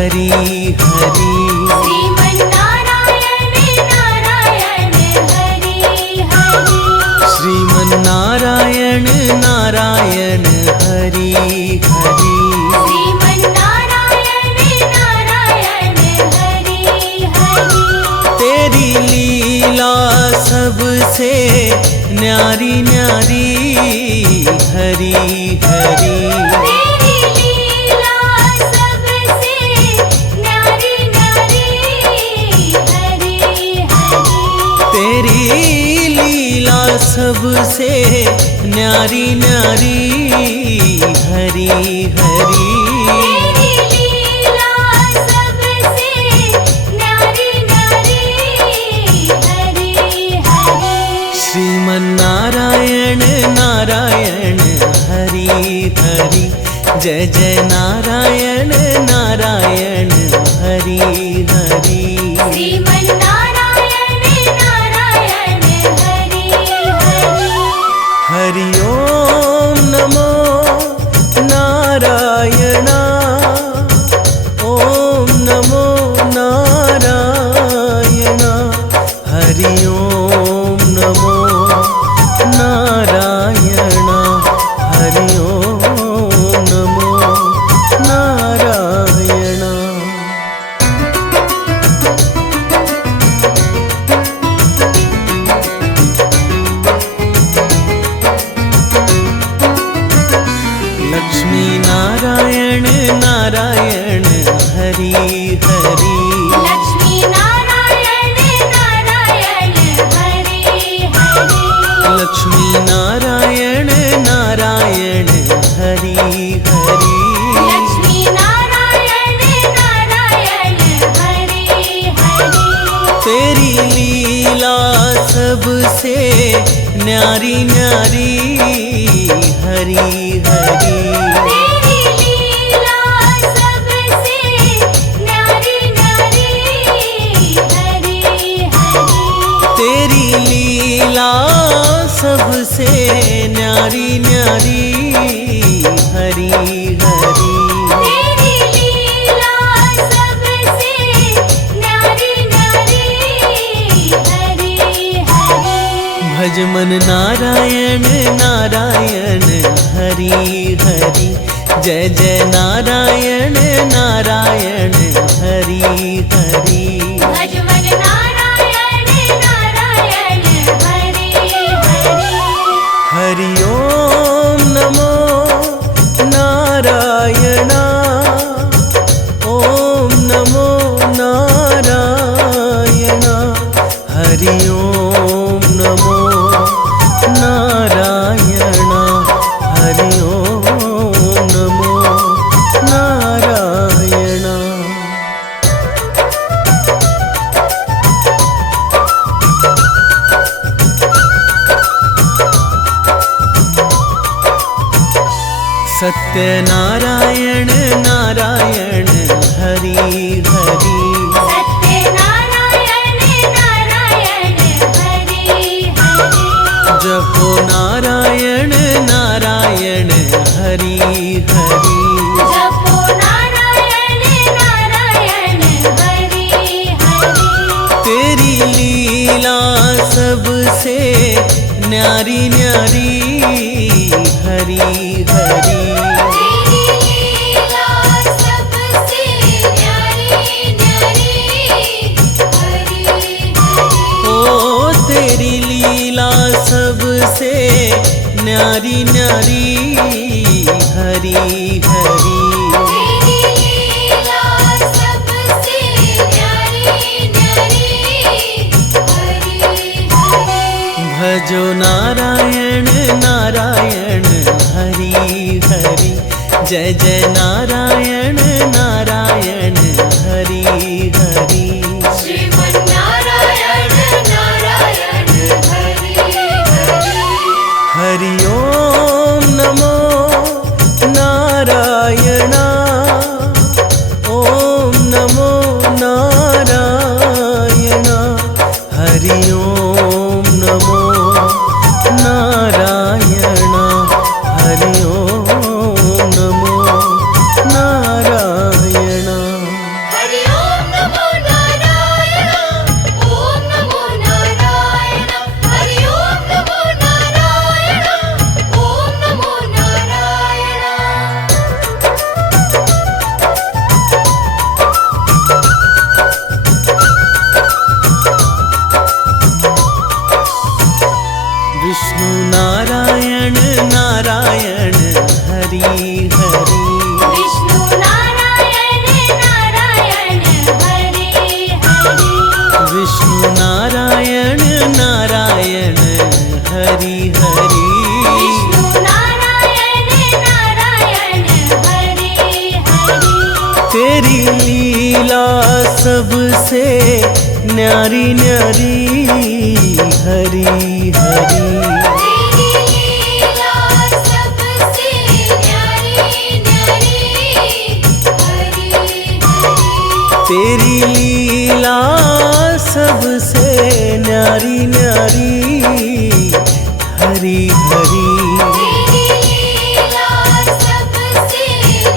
हरि हरि। श्रीमन्नारायण नारायण हरि हरि। श्रीमन्नारायण नारायण हरि हरि। श्रीमन्नारायण नारायण हरि हरि। तेरी लीला सबसे न्यारी न्यारी हरि हरि। तेरी लीला सबसे न्यारी न्यारी हरि हरि। तेरी लीला सबसे न्यारी न्यारी हरि हरि। तेरी लीला सबसे न्यारी न्यारी हरि हरि। श्रीमन्नारायण नारायण हरि हरि। जय जय नारायण नारायण हरि हरि। श्रीमन्नारायण नारायण हरि हरि। हरि ओम नमो नारायण। ओम नमो नारायण। हरि ओम नमो नारायण। हरि ओम नमो नारायण। लक्ष्मी नारायण नारायण हरि हरि। लक्ष्मी नारायण नारायण हरि हरि। लक्ष्मी नारायण नारायण हरि हरि। लक्ष्मी नारायण नारायण हरि हरि। तेरी लीला सबसे न्यारी न्यारी हरि हरि। तेरी लीला सबसे न्यारी न्यारी हरि हरि। तेरी लीला सबसे न्यारी न्यारी हरि हरि। तेरी लीला सबसे न्यारी न्यारी हरि हरि। भज मन नारायण नारायण हरि हरि। जय जय नारायण नारायण हरि हरि। भजमन नारायण नारायण हरि हरि। हरि ओम नमो नारायण। ओम नमो नारायण। हरि ओम नमो नारायण। हरि ओम नमो नारायण। सत्यनारायण नारायण हरि हरि। सत्यनारायण नारायण हरि हरि। जपो नारायण नारायण हरि हरि। जपो नारायण नारायण हरि हरि। तेरी लीला सबसे न्यारी न्यारी हरि हरि। तेरी लीला सबसे न्यारी न्यारी हरि हरि। ओ तेरी लीला सबसे न्यारी न्यारी हरि हरि। तेरी लीला सबसे न्यारी न्यारी हरि हरि। भजो नारायण नारायण हरि हरि। जय जय नारायण नारायण हरि हरि। श्रीमन्नारायण नारायण हरि हरि। हरि ओम नमो नारायण। ओम नमो नारायण। हरि ओम नमो नारायण। हरि ओम नमो नारायण। लीला सबसे न्यारी न्यारी हरी हरी। तेरी लीला सबसे न्यारी न्यारी हरी हरी। तेरी लीला सबसे न्यारी न्यारी हरी हरी। तेरी लीला सबसे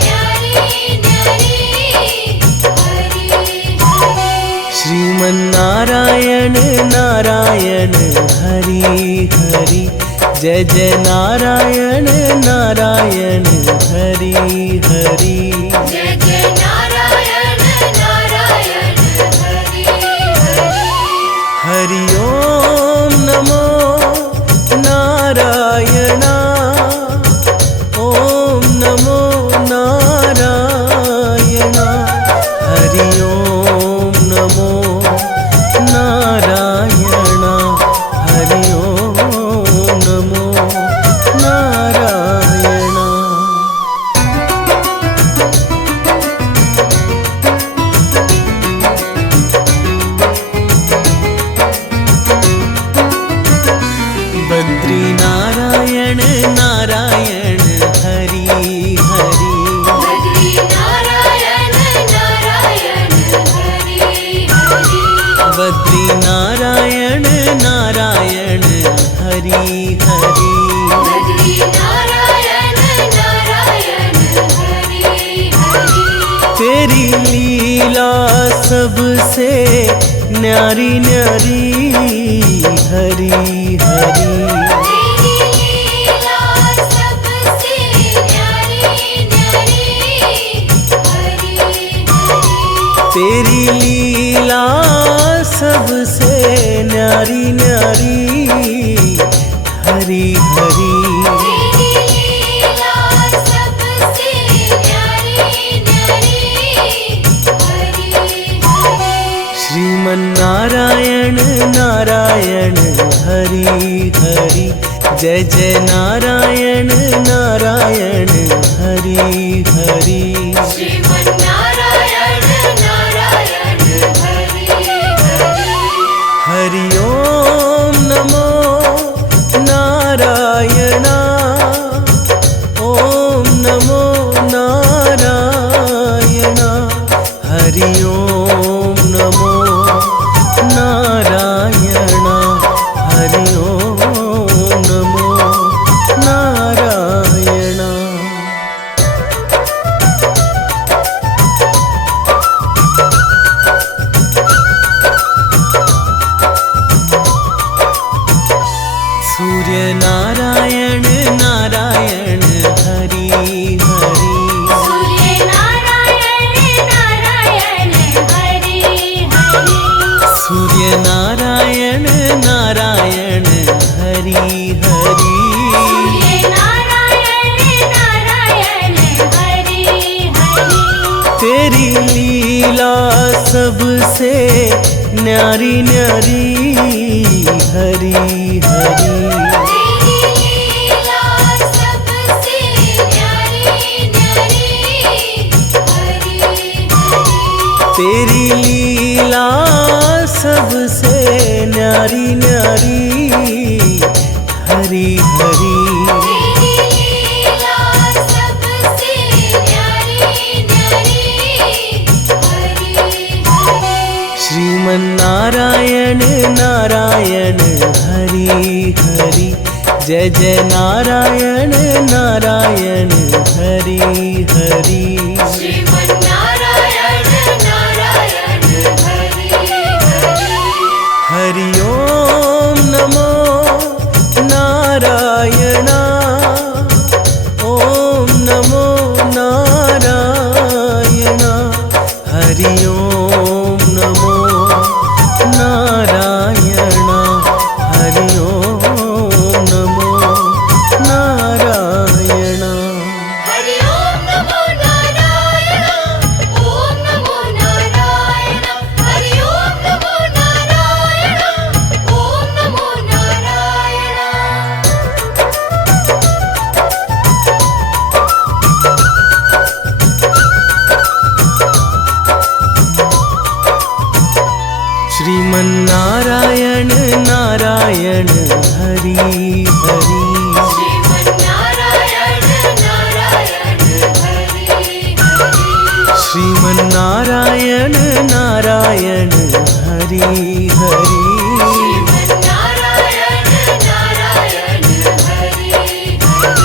न्यारी न्यारी हरी हरी। श्रीमन्नारायण नारायण हरि हरि। जय जय नारायण नारायण हरि हरि। जय जय नारायण नारायण हरि हरि। हरि ओम नमो नारायण। ओम नमो नारायण। हरि ओम नमो नारायण। हरि ओम नमो नारायण। बद्री नारायण नारायण हरि हरि। बद्री नारायण नारायण हरि हरि। बद्री नारायण नारायण हरि हरि। बद्री नारायण नारायण हरि हरि। तेरी लीला सबसे न्यारी न्यारी हरि हरि। तेरी लीला सबसे न्यारी न्यारी हरि हरि। तेरी लीला सबसे न्यारी न्यारी हरि हरि। तेरी लीला सबसे न्यारी न्यारी हरि हरि। श्रीमन्नारायण नारायण हरि हरि। जय जय नारायण नारायण हरि हरि। श्रीमन्नारायण नारायण हरि हरि। हरि ओम नमो नारायण। ओम नमो नारायण। हरि ओम नमो नारायण। हरि ओम नमो नारायण। सूर्य नारायण नारायण हरि हरि। सूर्य नारायण नारायण हरि हरि। सूर्य नारायण नारायण हरि हरि। सूर्य नारायण नारायण हरि हरि। तेरी लीला सबसे न्यारी न्यारी हरि हरि। तेरी लीला सबसे न्यारी न्यारी हरि हरि। तेरी लीला सबसे न्यारी न्यारी हरि हरि। तेरी लीला सबसे न्यारी न्यारी हरि हरि। श्रीमन्नारायण नारायण हरि हरि। जय जय नारायण नारायण हरि हरि। श्रीमन्नारायण नारायण हरि हरि। हरि ओम नमो नारायण। ओम नमो नारायण। हरि ओम नमो नारायण। हरि ओम नमो नारायण। हरि ओम नमो नारायण। ओम नमो नारायण। हरि ओम नमो नारायण। ओम नमो नारायण। श्रीमन्नारायण नारायण हरि हरि श्रीमन्नारायण नारायण हरि हरि श्रीमन्नारायण नारायण हरि हरि श्रीमन्नारायण नारायण हरि हरि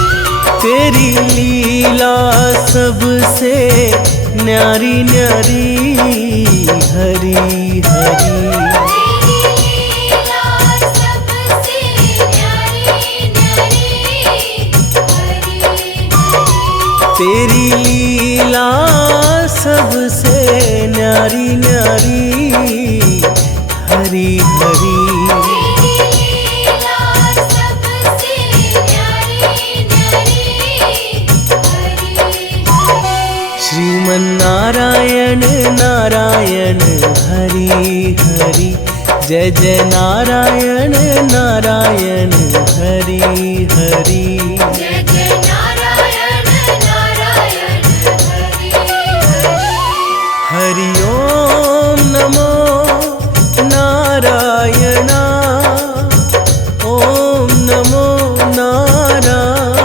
तेरी लीला सबसे न्यारी न्यारी हरि हरि तेरी लीला सबसे न्यारी न्यारी हरि हरि तेरी लीला सबसे न्यारी न्यारी हरि हरि तेरी लीला सबसे न्यारी न्यारी हरि हरि श्रीमन्नारायण नारायण हरि हरि जय जय नारायण नारायण हरि हरि जय जय नारायण नारायण हरि हरि हरि ओम नमो नारायण ओम नमो नारायण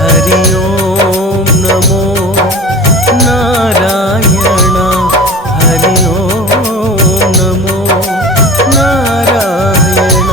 हरि ओम नमो नारायण हरि ओम नमो नारायण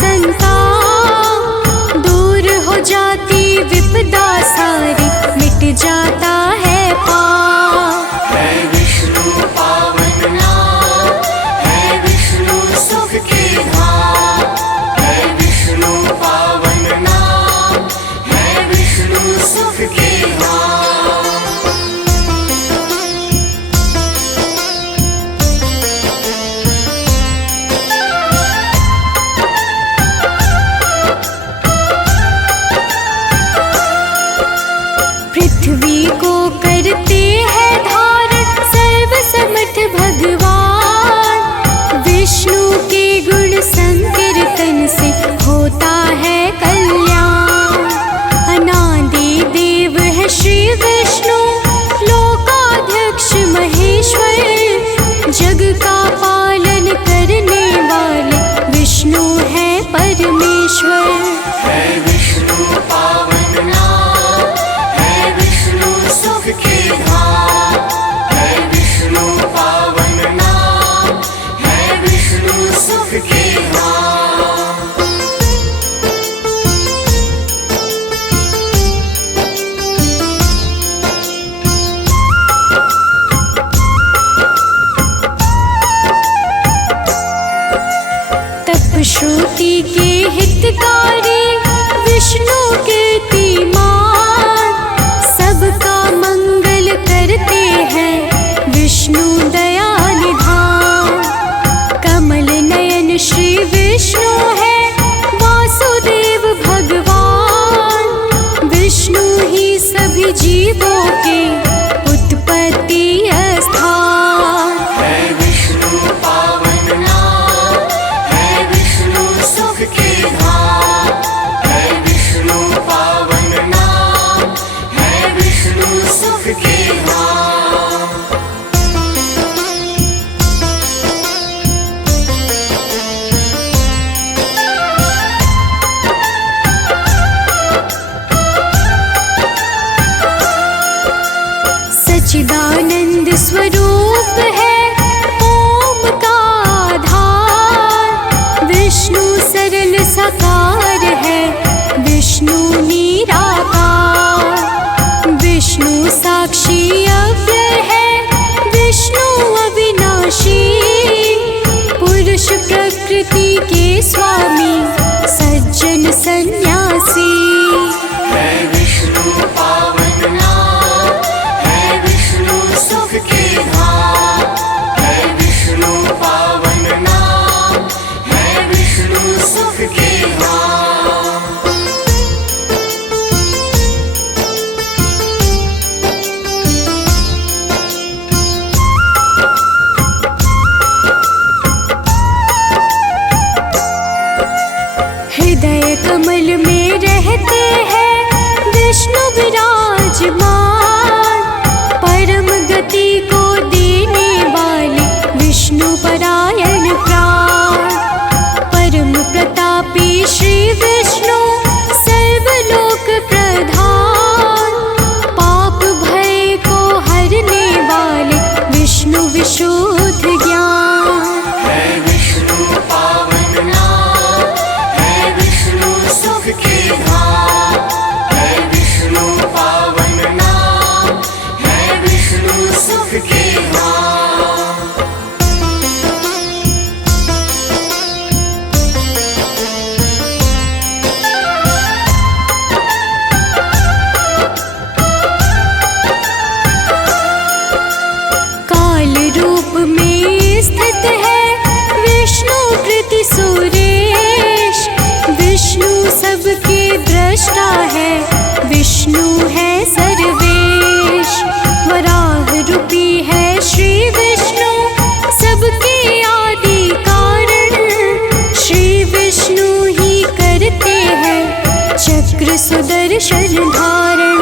संताप, दूर हो जाती विपदा सारी, मिट जाता है पाप। है विष्णु पावन नाम, है विष्णु सुख की धाम। है विष्णु पावन नाम, है विष्णु सुख की धाम। पृथ्वी को करते हैं धारण सर्वसमर्थ भगवान, विष्णु के गुण संकीर्तन से होता है कल्याण। अनादि देव है श्री विष्णु, लोकाध्यक्ष महेश्वर, जग का पालन करने वाले विष्णु है परमेश्वर। है विष्णु पावन नाम, है विष्णु सुख की धाम। है विष्णु पावन नाम, है विष्णु सुख की धाम। तप श्रुति के हितकारी विष्णु कीर्तिमान, सबका मंगल करते हैं विष्णु दया निधान। कमल नयन श्री विष्णु है वासुदेव भगवान, विष्णु ही सभी जीवों के उत्पत्ति स्थान। है विष्णु पावन नाम, है विष्णु सुख की धाम। है विष्णु पावन नाम, है विष्णु सुख की धाम। सच्चिदानंद स्वरूप है ओम का आधार, विष्णु सरल साकार है विष्णु निराकार। विष्णु साक्षी अव्यय है विष्णु अविनाशी, पुरुष प्रकृति के स्वामी सज्जन सन्यासी। है विष्णु पावन नाम, है विष्णु सुख की धाम। है विष्णु पावन नाम, है विष्णु सुख की धाम। हृदय कमल में रहते हैं विष्णु विराजमान, परम गति को देने वाले विष्णु परायण प्राण। परम प्रतापी श्री विष्णु सर्वलोक प्रधान, पाप भय को हरने वाले विष्णु विशुद्ध ज्ञान। है विष्णु पावन नाम, है विष्णु सुख की धाम। है विष्णु पावन नाम, है विष्णु सुख की धाम। काल रूप में स्थित है विष्णु कृति सुरेश, विष्णु सबके दृष्टा है विष्णु है सर्वेश। वराह रूपी है श्री विष्णु सबके आदि कारण, श्री विष्णु ही करते हैं चक्र सुदर्शन धारण।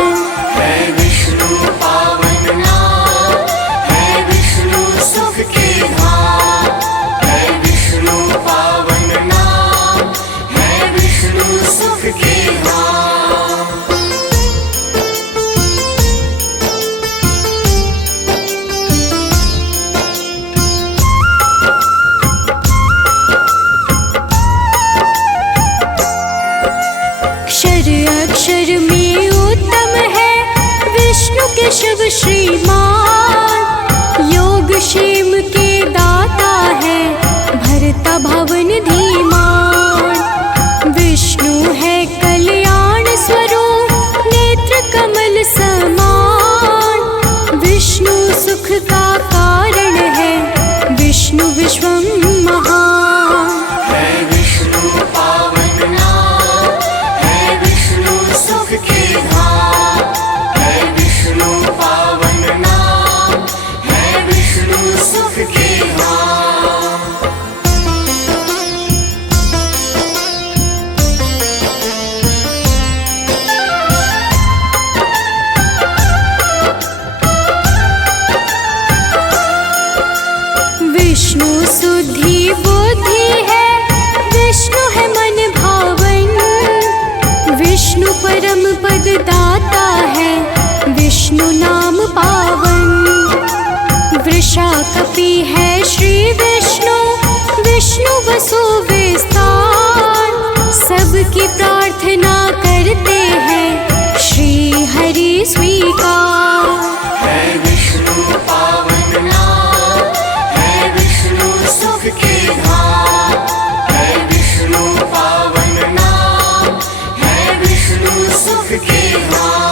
है विष्णु पावन नाम, है विष्णु सुख की धाम। है विष्णु पावन नाम, है विष्णु सुख की धाम। अक्षर में उत्तम है विष्णु केशव श्रीमान। योग क्षेम के दाता है भरता भवन धीमान। विष्णु है कल्याण स्वरूप नेत्र कमल समान। विष्णु सुख का कारण है विष्णु विश्वम महान। है विष्णु पावन नाम, है विष्णु सुख के धाम। है विष्णु पावन नाम, है विष्णु सुख के धाम। विष्णु सुधि बुद्धि है विष्णु है मन भावन। विष्णु परम पद दाता है विष्णु नाम पावन। वृषा कपि है श्री विष्णु, विष्णु वसु विस्तार। सबकी प्रार्थना करते हैं श्री हरि स्वीकार। है विष्णु पावन नाम, है विष्णु सुख के धाम। है विष्णु पावन नाम, है विष्णु सुख के धाम।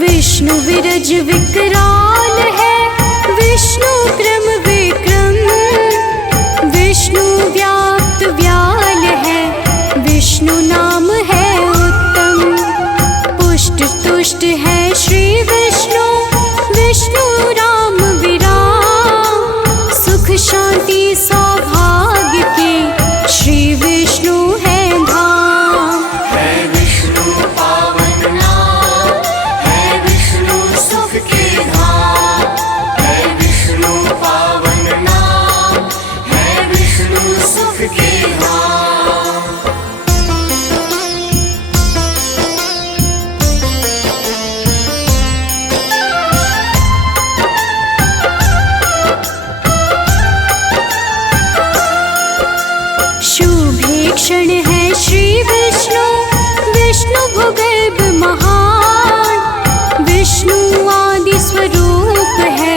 विष्णु विरज विकराल है विष्णु क्रम विक्रम। विष्णु व्याप्त व्याल है विष्णु नाम है उत्तम। पुष्ट तुष्ट है श्री विष्णु, विष्णु राम विराम। सुख शांति सौभाग्य के श्री विष्णु है धाम। है विष्णु पावन नाम, है विष्णु सुख के धाम। है विष्णु पावन नाम, है विष्णु सुख के धाम। शुभे क्षण है श्री विष्णु, विष्णु भूगर्भ महान। विष्णु आदि स्वरूप है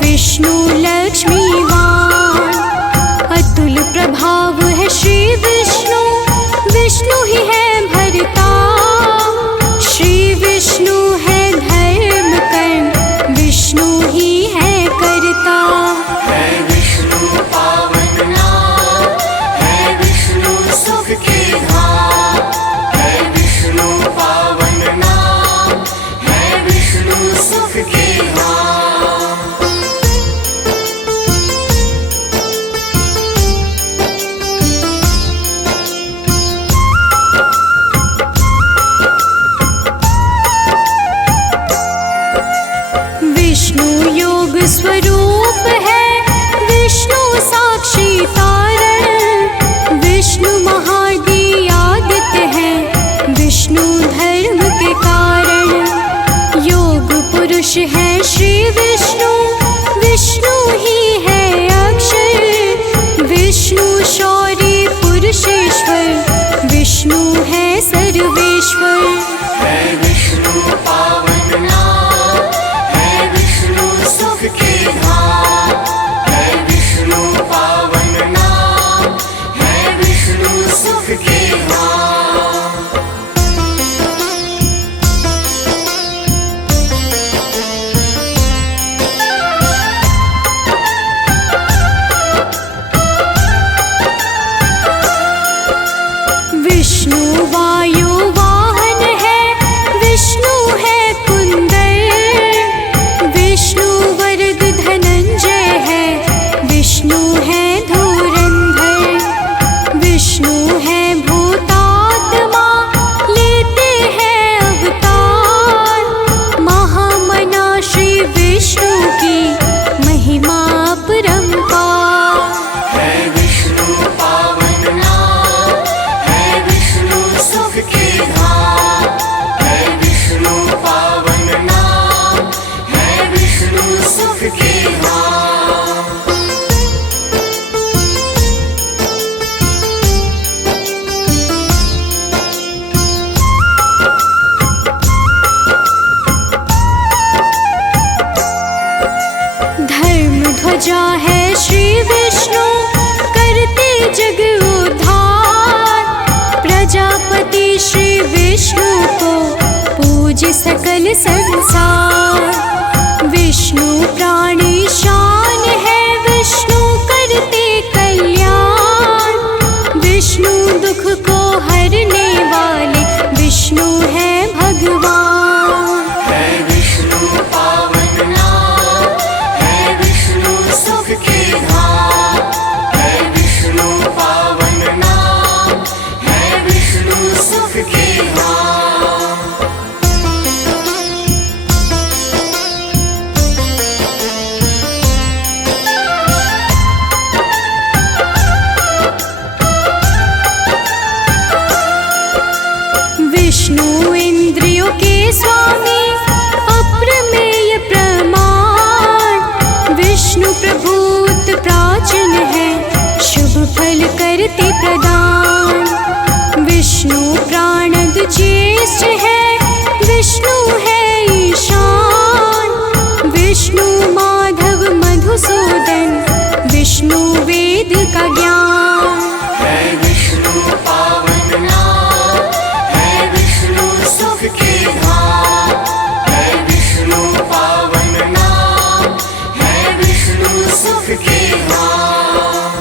विष्णु लक्ष्मीवान। अतुल प्रभाव है श्री विष्णु, विष्णु ही है भरता। श्री विष्णु है धर्म कर्म, विष्णु ही है करता। है विष्णु पावन नाम, है विष्णु सुख के धाम। है विष्णु पावन नाम, है विष्णु सुख के धाम। विष्णु योग स्वरूप है विष्णु साक्षी तारण। विष्णु महादी आदित्य है विष्णु धर्म के कारण। योग पुरुष है श्री विष्णु, विष्णु ही है अक्षर। विष्णु शौर्य पुरुषेश्वर, विष्णु है सर्वेश्वर। है विष्णु पावन नाम, है विष्णु सुख के धाम। है विष्णु पावन नाम, है विष्णु सुख के धाम। विष्णु वायु वाहन है विष्णु को पूज सकल संसार। विष्णु प्राणी शान है, विष्णु करते कल्याण। विष्णु दुख को हरने वाले, विष्णु है भगवान। है विष्णु पावन नाम, है विष्णु सुख के धाम। है विष्णु पावन नाम, है विष्णु सुख के धाम। विष्णु इंद्रियों के स्वामी, अप्रमेय प्रमाण। विष्णु प्रभूत प्राचीन है, शुभ फल करते प्रदान। विष्णु प्राणद ज्येष्ठ है, विष्णु है ईशान। विष्णु माधव मधुसूदन, विष्णु वेद का ज्ञान। है विष्णु पावन नाम, है विष्णु सुख के धाम। है विष्णु पावन नाम, है विष्णु सुख के धाम।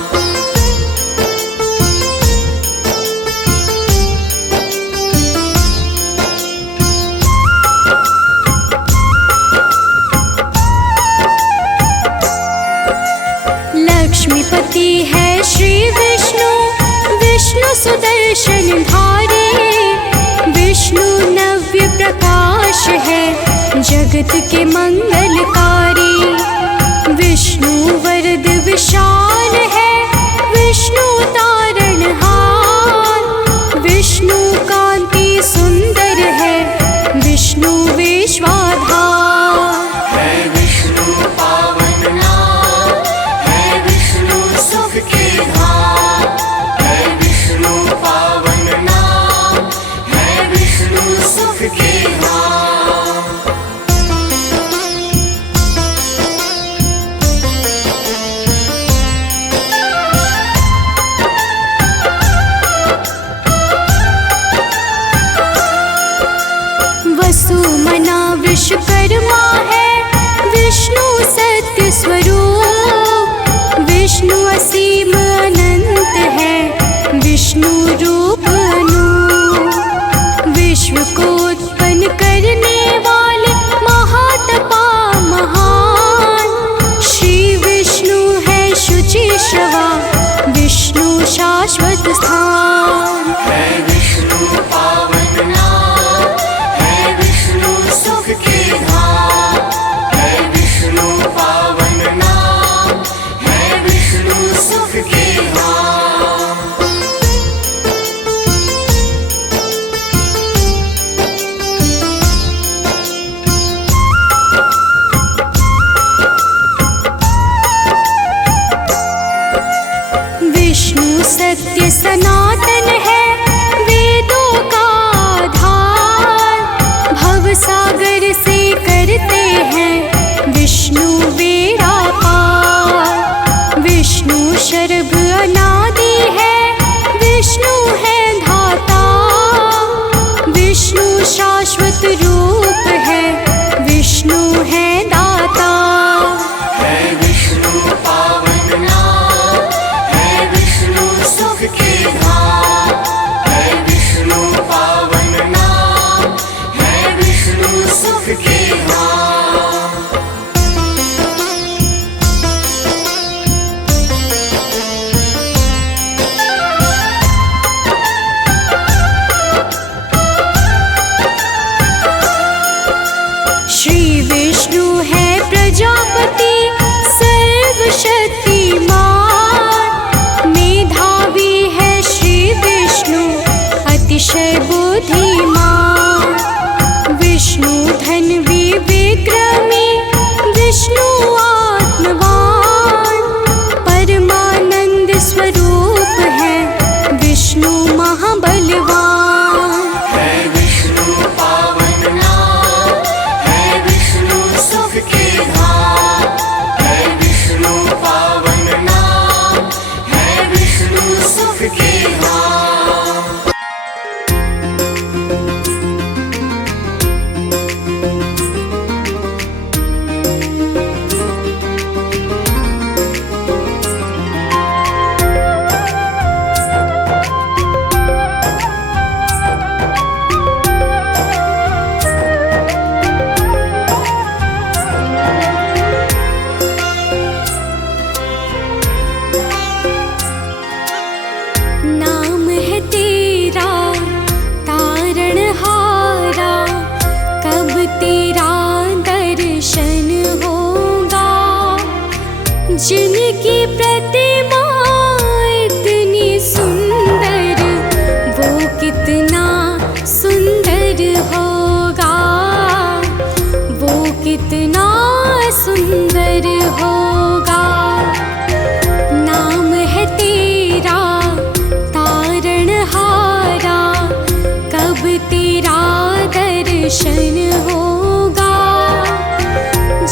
लक्ष्मीपति है श्री विष्णु, विष्णु सुदर्शन धारे। विष्णु नव्य प्रकाश है, जगत के मंगलकारी। विष्णु वरद विशाल है, विष्णु तारणहार। विष्णु कांति सुंदर है, विष्णु विश्वाधार। है विष्णु पावन नाम, है विष्णु सुख के धाम। है विष्णु पावन नाम, है विष्णु सुख के धाम। वसुमना विश्वकर्मा है, विष्णु सत्य स्वरूप। विष्णु असीम अनंत है, विष्णु रूप अनूप। विश्व को उत्पन्न करने वाले महातपा महान। श्री विष्णु है शुचि श्रवा, विष्णु शाश्वत स्थान। है विष्णु पावन नाम, है विष्णु सुख के धाम। है विष्णु पावन नाम, है विष्णु सुख के धाम। विष्णु सत्य सनातन है, वेदों का आधार। भव सागर से करते हैं, विष्णु बेड़ा पार। विष्णु शरभ अनादि है, विष्णु है धाता। विष्णु शाश्वत रूप है, विष्णु है दाता। है विष्णु पावन नाम, है विष्णु सुख के धाम। है विष्णु पावन नाम, है विष्णु सुख के धाम। श्री विष्णु है प्रजापति, सर्वशक्तिमान। मेधावी है श्री विष्णु, अतिशय बुद्धिमान। विष्णु धन्वी विक्रमी, विष्णु आत्मवान। परमानंद स्वरूप है, विष्णु महाबलवान। है विष्णु पावन नाम, है विष्णु सुख के धाम। है विष्णु पावन नाम, है विष्णु सुख के धाम। कितना सुंदर होगा। नाम है तेरा तारणहारा, कब तेरा दर्शन होगा।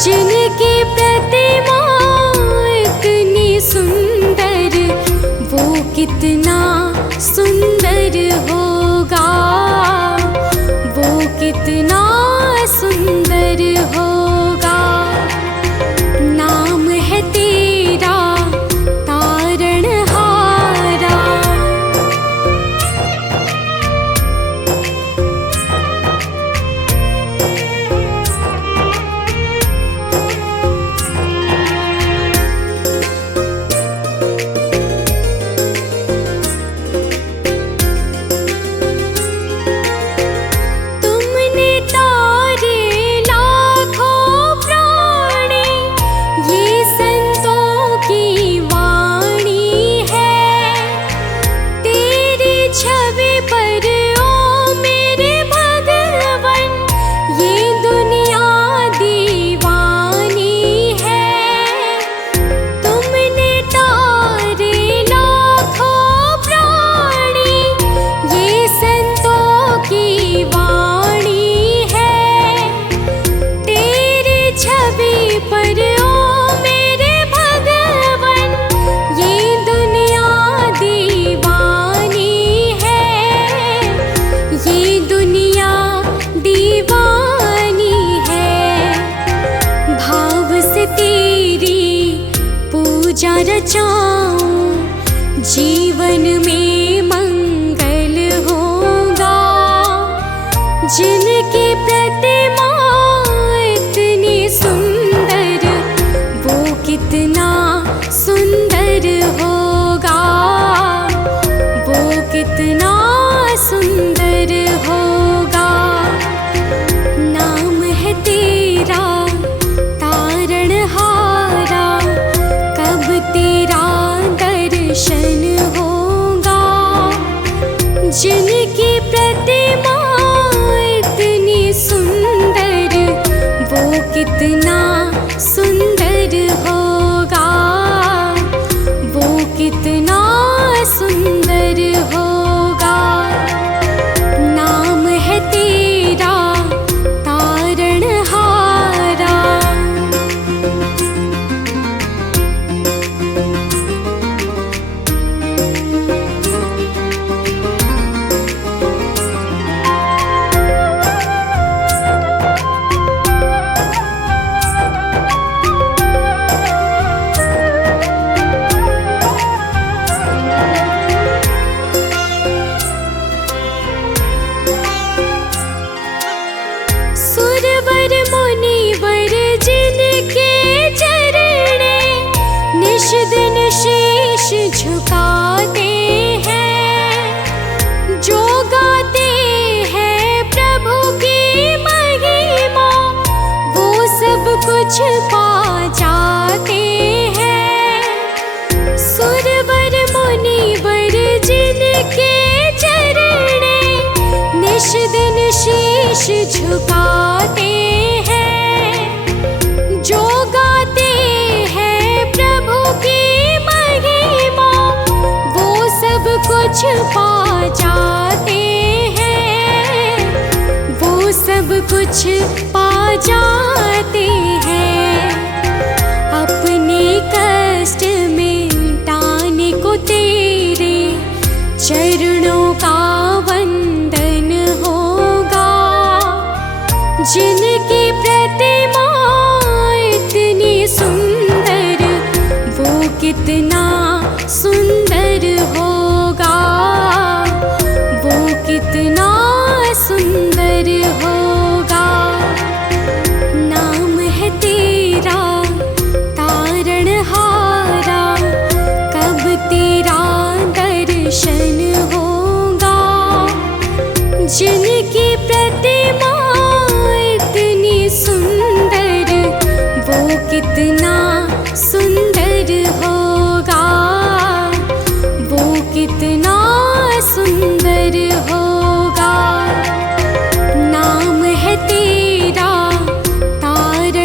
जिनकी प्रतिमा इतनी सुंदर, वो कितना सुंदर होगा, वो कितना सुंदर होगा। नाम है तेरा तारणहारा। तुमने तारे लाखों प्राणी, ये संतों की वाणी है। तेरी छवि पर ओ मेरे भगवन, ये दुनिया दीवानी है। तुमने तारे लाखों प्राणी, ये संतों की वाणी है। तेरी छवि पर ओ मेरे भगवन, ये दुनिया दीवानी है, ये दुनिया दीवानी है। भाव से तेरी पूजा रचाऊं, जीवन में मंगल होगा। जिनकी प्रतिमा इतनी सुंदर, वो कितना सुंदर होगा, वो कितना सुंदर होगा। नाम है तेरा तारणहारा, कब तेरा दर्शन होगा। जिनकी प्रतिमा इतनी सुंदर, वो कितना सुंदर होगा, वो कितना सुंदर होगा। नाम है तेरा तारणहारा। सुरवर मुनिवर जिनके चरणे, निश दिन शीश झुकाते हैं। जो गाते हैं प्रभु की महिमा, वो सब कुछ पा जाते हैं। सुरवर मुनिवर जिनके चरणे, निश दिन शीश झुकाते हैं। जो गाते हैं प्रभु की महिमा, वो सब कुछ पा जाते हैं, वो सब कुछ पा जाते हैं। अपने कष्ट मिटाने को तेरे चरणों का वंदन होगा। जिनकी प्रतिमा इतनी सुंदर, वो कितना सुंदर होगा, वो कितना सुंदर होगा। नाम है तेरा तारणहारा, कब तेरा दर्शन होगा। जिनकी प्रतिमा इतनी सुंदर, वो कितना सुंदर होगा, वो कितना सुंदर होगा। नाम है तेरा तारण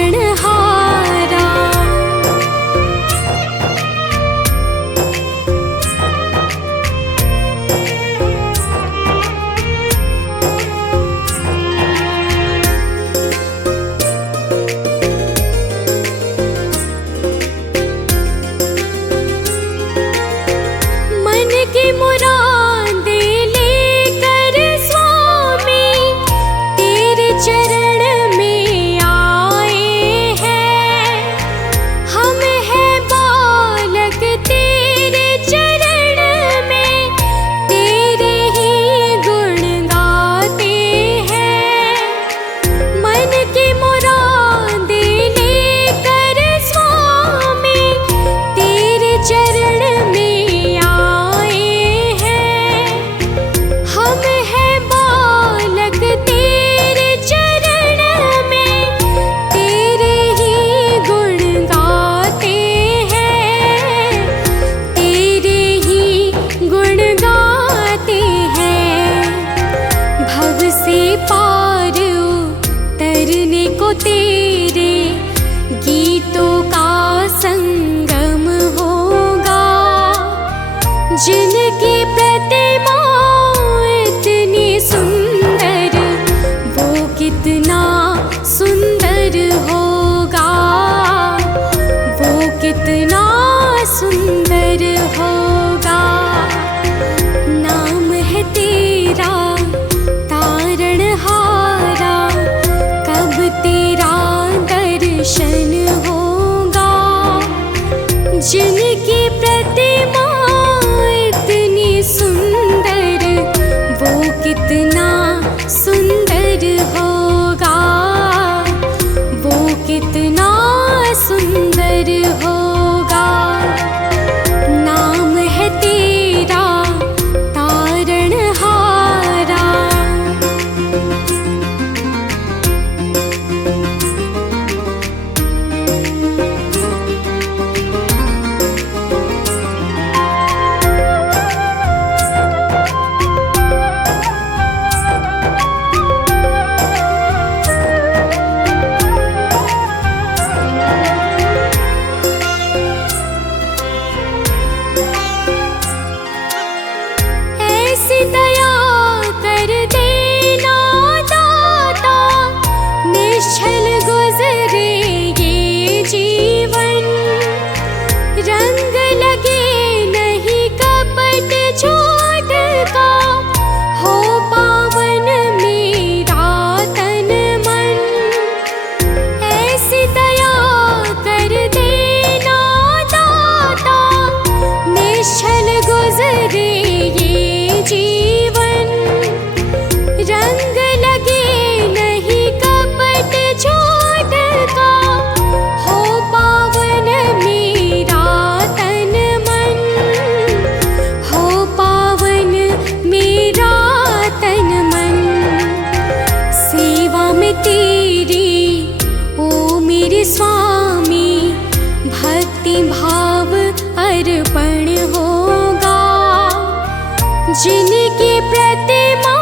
जिनकी प्रतिमा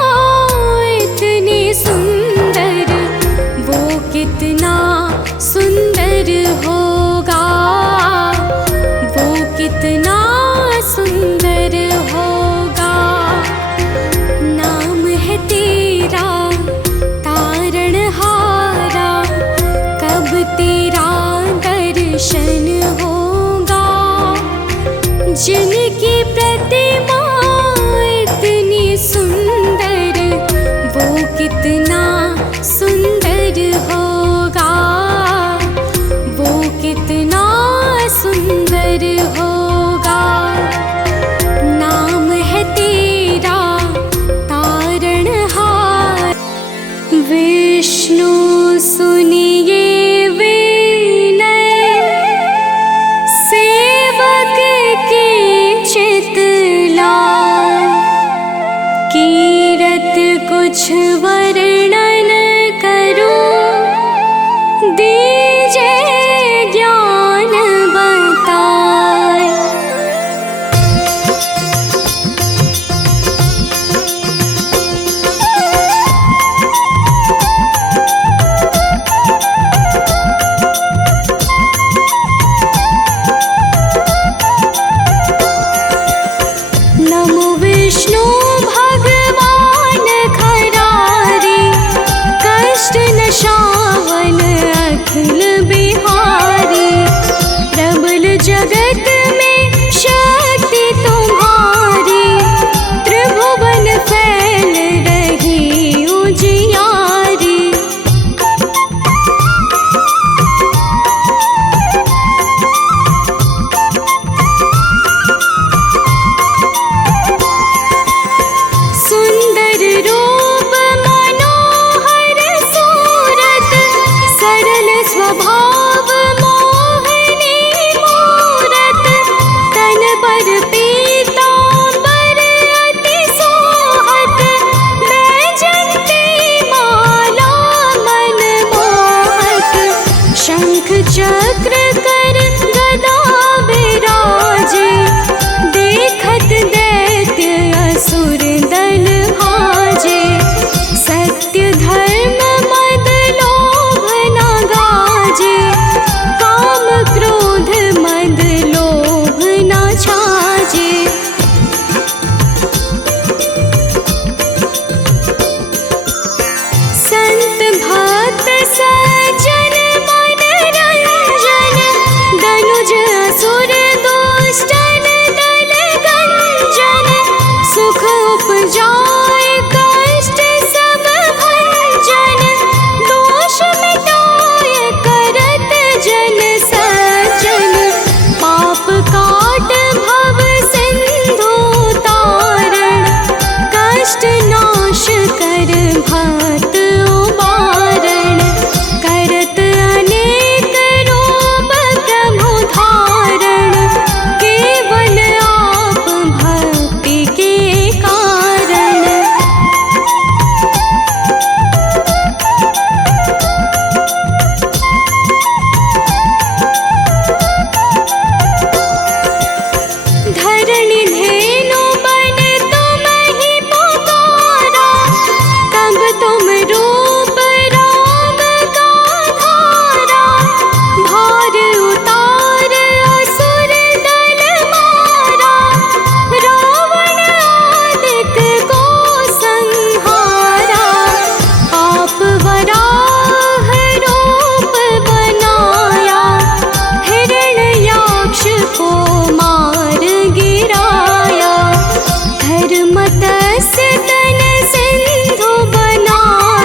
इतनी सुंदर, वो कितना सुंदर होगा, वो कितना सुंदर होगा। नाम है तेरा तारणहारा, कब तेरा दर्शन होगा। जिनकी प्रतिमा इतनी सुंदर, वो कितना सुंदर होगा, वो कितना सुंदर होगा। नाम है तेरा तारणहार। विष्णु सुनिए विनय, सेवक की चितलाय। कीरत कुछ वर्णन करूं, दीजे ज्ञान बताए। नमो विष्णु भगवान खरारे, कष्ट नशावन अखिल बिहारी। प्रबल जगत में शक्ति तुम्हारी, त्रिभुवन फैल रही उजियारी। सुंदर रूप मनोहर सूरत, सरल स्वभाव मोहनी मूरत। तन पर पीतांबर अति सोहत, बैजंती माला मन मोहक। शंख चक्र कर गदा विराजे, देखत दैत्य असुर दल भाजे। सत्य धर्म मद लोभ न गाजे, काम क्रोध मद लोभ न छाजे। संत भक्त सज्जन मन रंजन, दनुज असुर दुष्टन दल गंजन। सुख उपजाए कष्ट सब भंजन, दोष मिटाए करत जन सज्जन। पाप काट भव सिंधु तारण, कष्ट नाश कर भक्त उबारण। करत अनेक रूप प्रभु धारण, केवल आप भक्ति के कारण। धरणि धेनु बन तुम ही पुकारा, तब तुम रूप राम का धारा। भार उतार असुर दल मारा, रावण आदिक को संहारा। आप वराह रूप बनाया, हिरण्याक्ष को मार गिराया। धर्म तस्य तन सिंधु बनाया,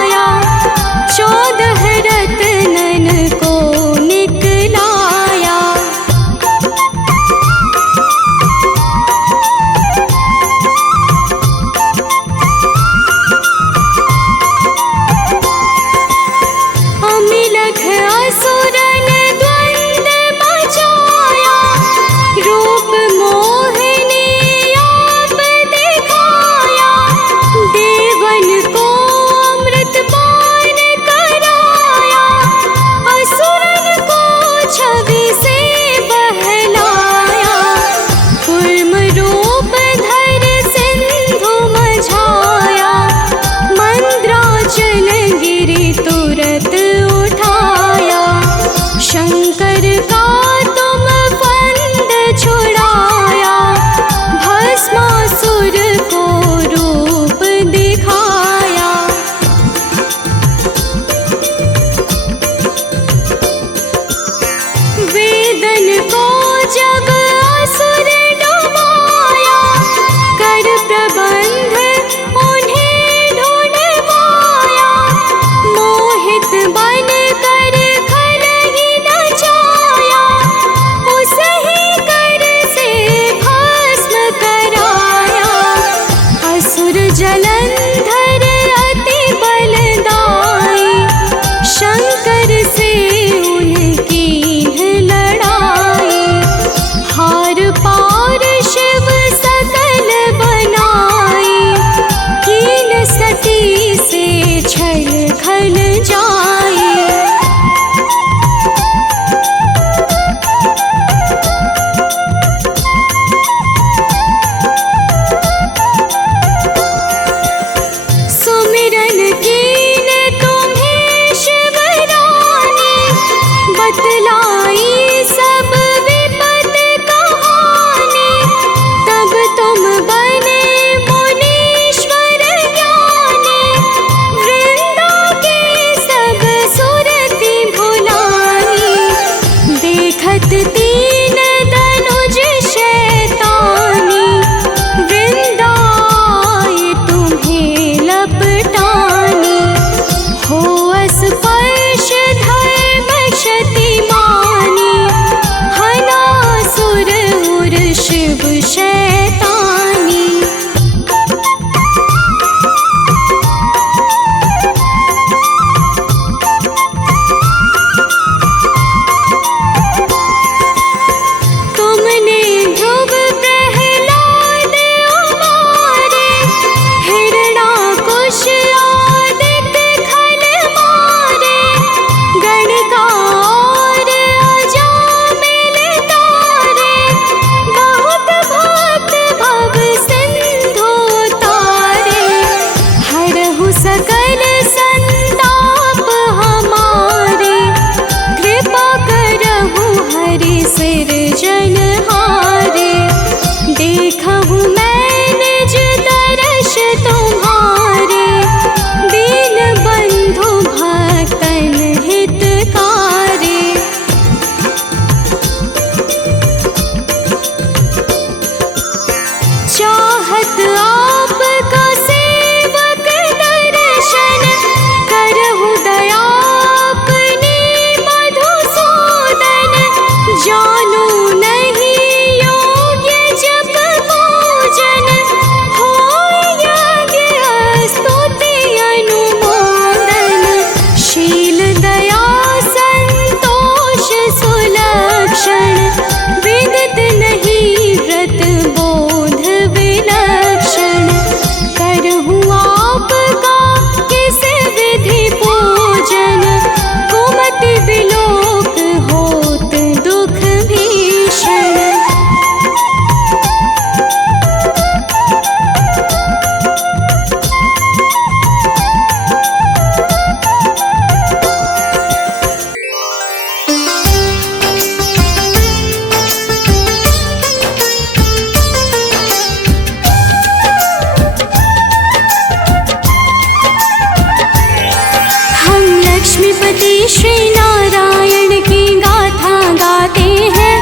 लक्ष्मीपति श्री नारायण की गाथा गाते हैं,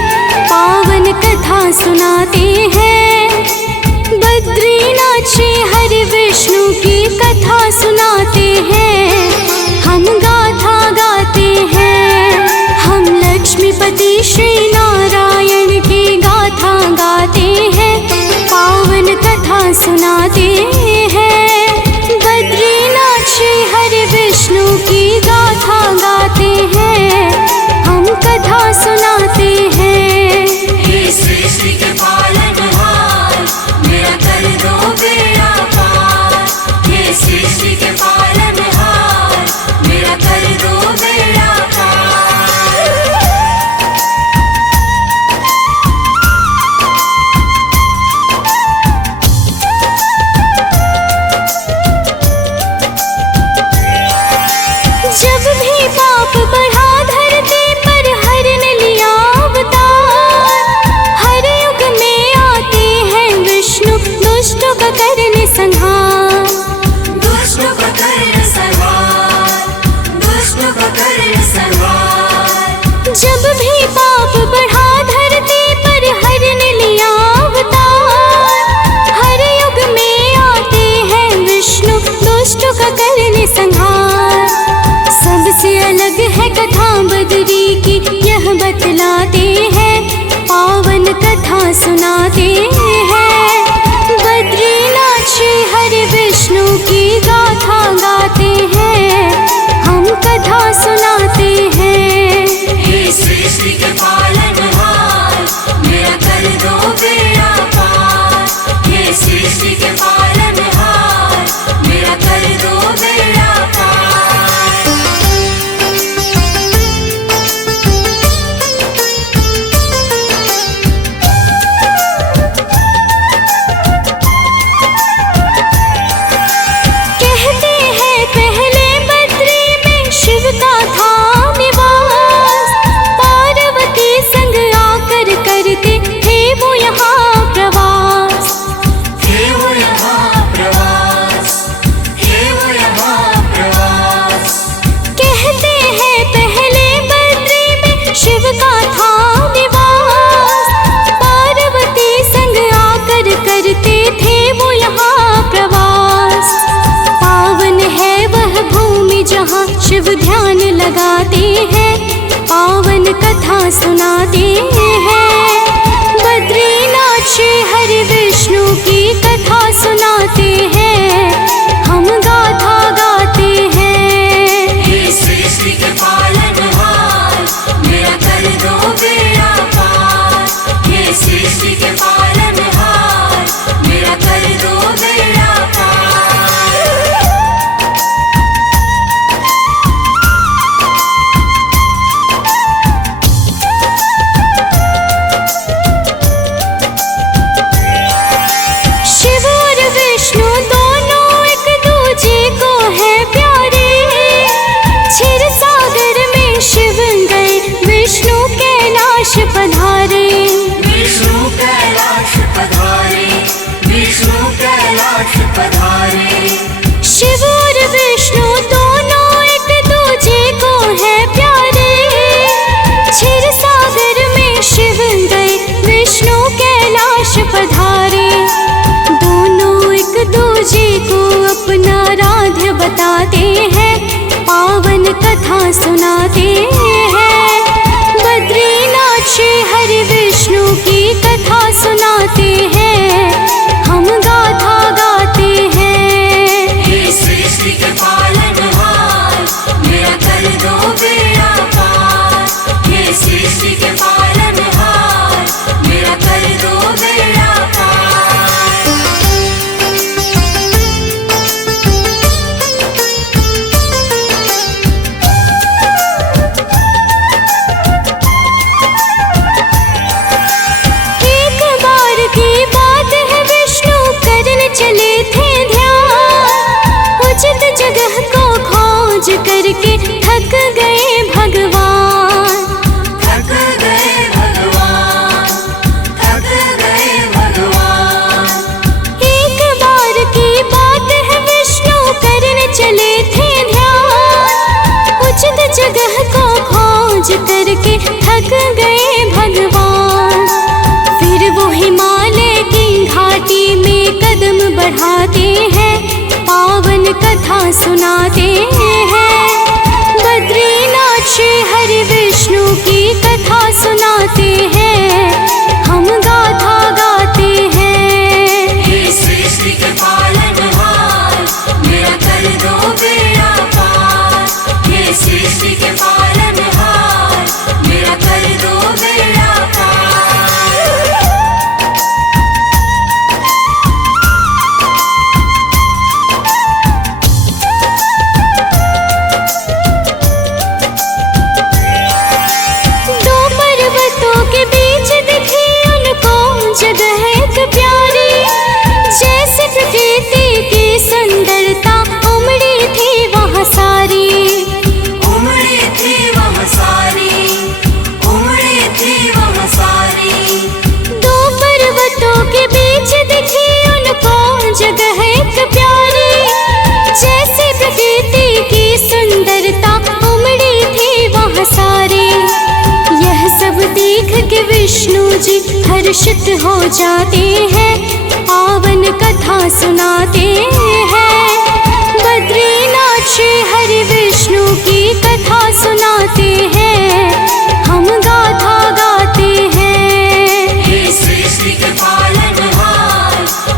पावन कथा सुनाते हैं। बद्रीनाथ श्री हरि विष्णु की कथा सुनाते हैं, हम गाथा गाते हैं। हम लक्ष्मीपति श्री नारायण की गाथा गाते हैं, पावन कथा सुनाते हैं। बद्रीनाथ श्री हरि विष्णु की गाथा गाते हैं, हम कथा सुनाते हैं। हे सृष्टि के पालनहार, मेरा कर दो बेड़ा पार। हे सृष्टि के पालनहार, मेरा कर दो बेड़ा पार। जब भी पाप बढ़ा धरती पर हरि ने लिया अवतार, हर युग में आते हैं विष्णु दुष्टों का करने संहार। दुष्टों का कर संहार, दुष्टों का कर संहार। जब भी पाप बढ़ा धरती पर हरि ने लिया अवतार, हर युग में आते हैं विष्णु दुष्टों का करने संहार। सबसे अलग है कथा बद्री की, यह बतलाते हैं, पावन कथा सुनाते हैं। बद्रीनाथ श्री हरि विष्णु की गाथा गाते हैं, हम कथा सुनाते हैं। हे सृष्टि के पालनहार, मेरा कर दो बेड़ा पार। हे सृष्टि के पालनहार, मेरा कर दो बेड़ा पार। कहते हैं पहले बद्री में शिव का था निवास, पार्वती संग आकर करते थे वो यहाँ प्रवास। हे वो यहाँ प्रवास, हे वो यहाँ प्रवास। कहते हैं पहले बद्री में शिव का था निवास, पार्वती संग आकर करते थे वो यहाँ प्रवास। पावन है वह भूमि जहाँ शिव ध्यान लगाते हैं, पावन कथा सुनाते हैं। बद्रीनाथ श्री हरि विष्णु की कथा सुनाते हैं, हम गाथा गाते हैं। हे सृष्टि के पालनहार, मेरा कर दो बेड़ा पार। हे सृष्टि के पालनहार, मेरा कर दो बेड़ा पार। शिव और विष्णु दोनों एक दूजे को है प्यारे, क्षीर सागर में शिव गए विष्णु कैलाश पधारे। विष्णु कैलाश पधारे, विष्णु कैलाश पधारे। शिव और विष्णु दोनों एक दूजे को है प्यारे, क्षीर सागर में शिव गए विष्णु कैलाश पधारे। दोनों एक दूजे को अपना राध्य बताते हैं, पावन कथा सुनाते हैं। बद्रीनाथ श्री हरि विष्णु की कथा सुनाते हैं, हम गाथा गाते हैं। हे सृष्टि के पालनहार, मेरा कर दो बेड़ा पार। हे सृष्टि के पालनहार, मेरा कर दो बेड़ा पार। कथा सुनाते हैं। बद्रीनाथ श्री हरि विष्णु की कथा सुनाते हैं, हम गाथा गाते हैं। हे सृष्टि के पालनहार, मेरा कर दो बेड़ा पार। हे सृष्टि के पालनहार, मेरा कर दो बेड़ा पार। दो पर्वतों के बीच दिखी उनको जगह एक प्यारी, जैसे प्रकृति की सुंदरता उमड़ी थी वहाँ सारी। उमड़ी थी वह सारी, उमड़ी थी वह सारी। दो पर्वतों के बीच दिखी उनको जगह एक प्यारी, जैसे प्रकृति की सुंदरता उमड़ी थी वहाँ सारी। यह सब देख के विष्णु जी हर्षित हो जाते हैं, पावन कथा सुनाते हैं। बद्रीनाथ श्री हरि विष्णु की कथा सुनाते हैं, हम गाथा गाते हैं। हे सृष्टि के पालनहार,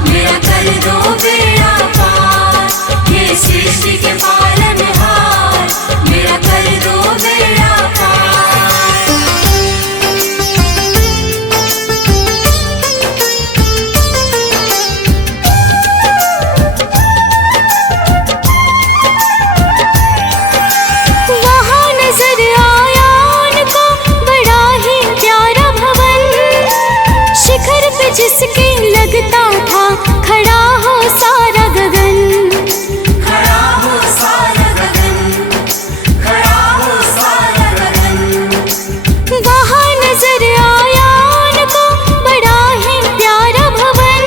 मेरा कर दो बेड़ा पार। हे सृष्टि के पालनहार, मेरा कर दो बेड़ा पार। वहाँ नजर आया उनको बड़ा ही प्यारा भवन, शिखर पे जिसके लगता था खड़ा हो सारा गगन। खड़ा हो सारा गगन, खड़ा हो सारा गगन। वहाँ नजर आया उनको बड़ा ही प्यारा भवन,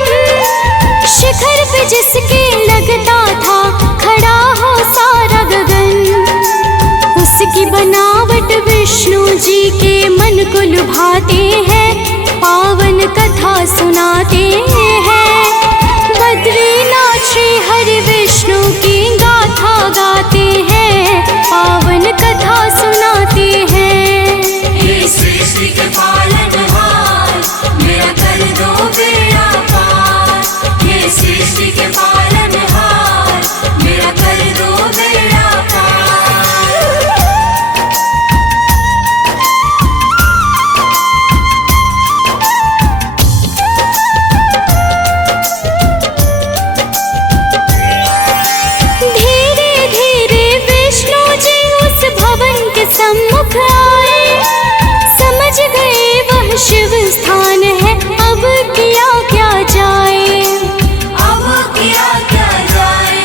शिखर पे जिसके लगता था खड़ा हो सारा गगन। उसकी बनावट विष्णु जी के मन को लुभाते हैं, पावन कथा सुनाते हैं। बद्रीनाथ श्री हरि विष्णु की गाथा गाते हैं, पावन कथा सुनाते हैं। हे सृष्टि के पालनहार, मेरा कर दो बेड़ा पार। हे सृष्टि के पालनहार, मेरा कर दो बेड़ा पार। धीरे धीरे विष्णु जी उस भवन के सम्मुख आए, समझ गए वह शिव स्थान है, अब किया क्या जाए। अब किया क्या जाए,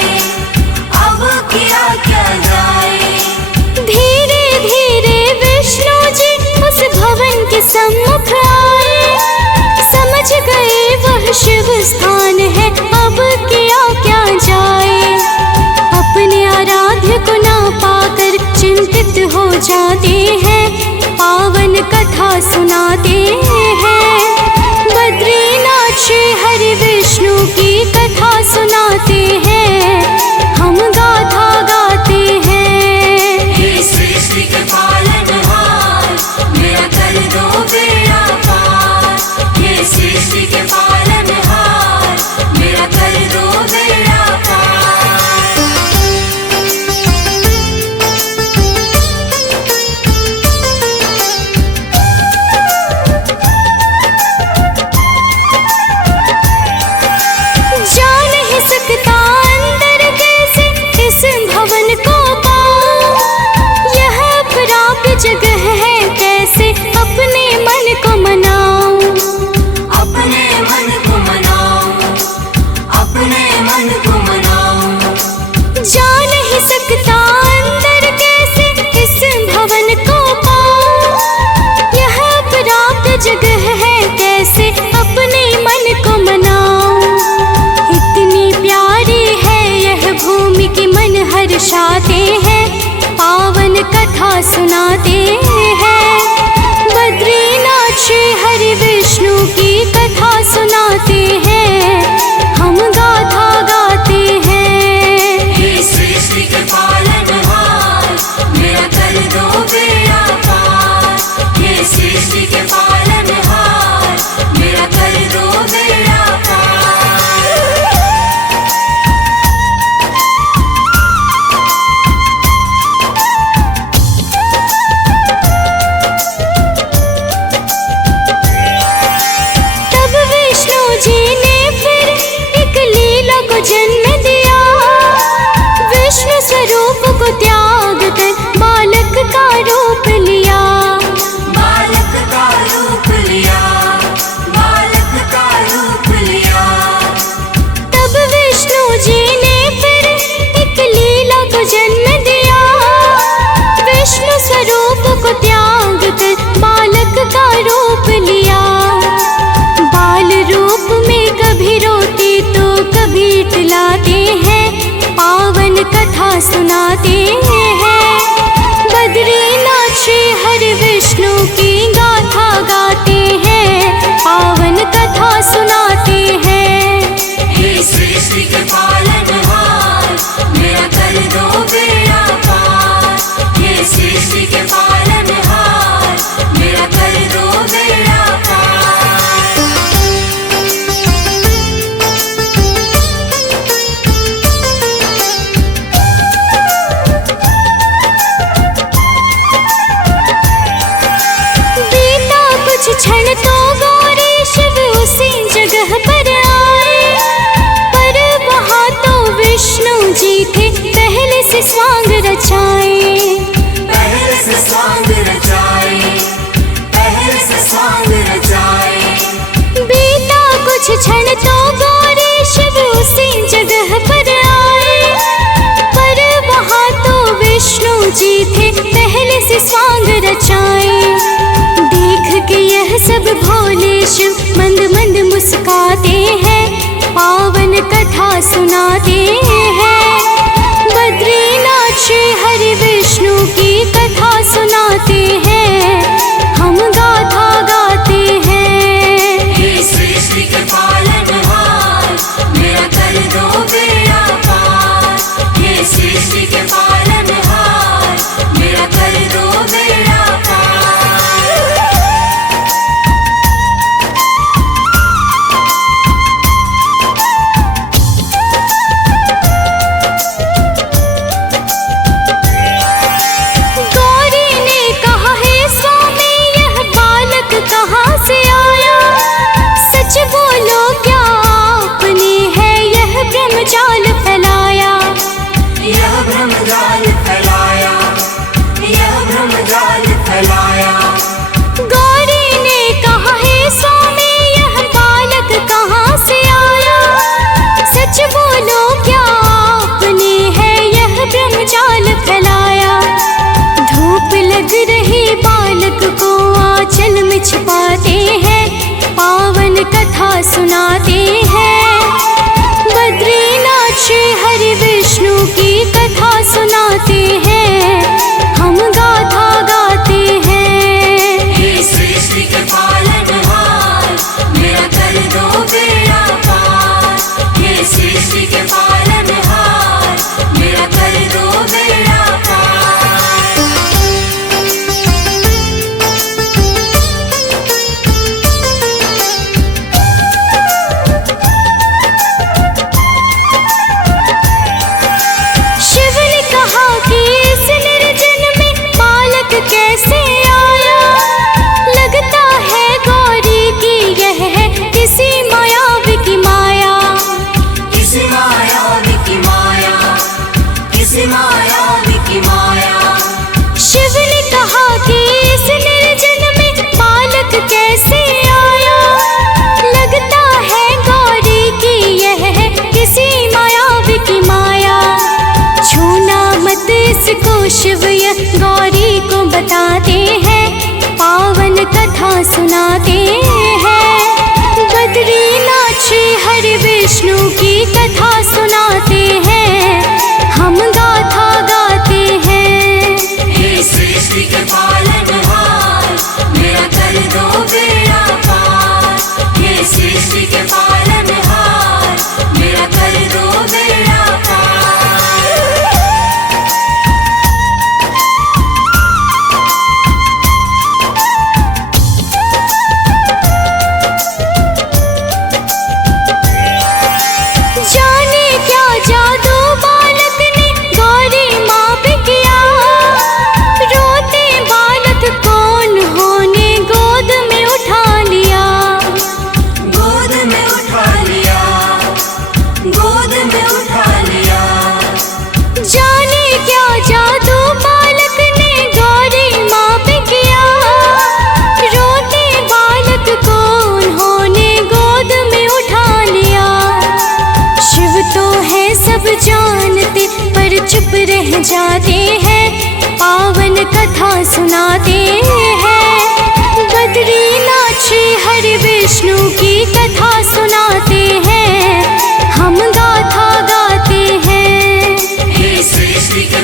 अब किया क्या जाए। धीरे धीरे विष्णु जी उस भवन के सम्मुख आए, समझ गए वह शिव स्थान है, अब किया क्या जाए। अपने आराध्य को ना पाकर चिंतित हो जाते हैं, पावन कथा सुनाते हैं। बद्रीनाथ श्री हरि विष्णु की कथा सुनाते हैं, हम गाथा गाते हैं। हे सृष्टि के पालनहार, मेरा कर दो बेड़ा पार। हे सृष्टि के पालनहार, मेरा कर दो बेड़ा पार। जा नहीं सकता अंदर कैसे इस भवन को पाऊं, यह प्राप्य जगह है कैसे अपने मन को मनाऊं। अपने मन को मनाओ, अपने मन को मनाओ। जा नहीं सकता अंदर कैसे इस भवन को पाऊं, यह प्राप्य जगह है कैसे अपने मन को मनाऊं। इतनी प्यारी है यह भूमि कि मन हर्षाते हैं, पावन कथा सुनाते हैं। बद्रीनाथ श्री हरि विष्णु की कथा सुनाते हैं, हम गाथा गाते हैं। हे श्री सुनाते हैं। बद्रीनाथ श्री हरि विष्णु की गाथा गाते हैं, पावन कथा सुनाते हैं। हे सृष्टि के पालनहार, मेरा कर दो बेड़ा पार। हे सृष्टि के पालनहार, मेरा कर दो बेड़ा पार। बीता कुछ क्षण तो गौरी शिव उसी जगह पर आए, पर वहाँ तो विष्णु जी थे पहले से स्वांग रचाए। पहले से स्वांग रचाए, पहले से स्वांग रचाए। बीता कुछ क्षण तो गौरी शिव उसी जगह पर आए, पर वहाँ तो विष्णु जी थे पहले से स्वांग रचाए। देख के यह सब भोले शिव मंद मंद मुस्काते हैं, पावन कथा सुनाते हैं। बद्रीनाथ श्री हरि विष्णु की कथा सुनाते हैं, हम गाथा गाते हैं। हे सृष्टि के पालनहार, मेरा कर दो बेड़ा पार। हे सृष्टि के पालनहार, मेरा कर दो बेड़ा पार। गौरी ने कहा, हे स्वामी यह बालक कहाँ से आया? सच बोलो क्या आपने है यह ब्रह्मजाल फैलाया? यह ब्रह्मजाल फैलाया, यह ब्रह्मजाल फैलाया। गौरी ने कहा, हे स्वामी यह बालक कहाँ से आया? सच बोलो क्या आपने है यह ब्रह्मजाल फैलाया? धूप लग रही बालक को आंचल में छिपाते हैं, पावन कथा सुनाते हैं। बद्रीनाथ श्री हरि विष्णु की कथा सुनाते हैं, हम गाथा गाते हैं। हे सृष्टि के पालनहार, मेरा कर दो बेड़ा पार। हे सृष्टि के पालनहार, मेरा कर दो बेड़ा पार। शिव ने कहा कि इस निर्जन में बालक कैसे आया? लगता है गौरी की यह है किसी मायावी की माया। किसी मायावी की माया, किसी मायावी की माया। शिव ने कहा कि इस निर्जन में बालक कैसे आया? लगता है गौरी की यह है किसी मायावी की माया। छूना मत इसको शिव यह गौरी को बताते हैं, पावन कथा सुनाते हैं। बद्रीनाथ श्री हरि विष्णु की कथा सुनाते हैं, हम गाथा गाते हैं। हे सृष्टि के पालनहार, मेरा कर दो बेड़ा पार। हे सृष्टि के पालनहार, मेरा कर दो बेड़ा पार। जाने क्या जादू बालक ने गौरी माँ पे किया? रोते बालक कौन होने गोद में उठा लिया। गोद में उठा लिया, गोद में उठा लिया। जाने क्या जादू बालक ने गौरी माँ पे किया? रोते बालक कौन होने गोद में उठा लिया। शिव तो है सब जानते पर चुप रह जाते हैं, पावन कथा सुनाते हैं। बद्रीनाथ श्री हरि विष्णु की कथा सुनाते हैं, हम गाथा गाते हैं। हे सृष्टि के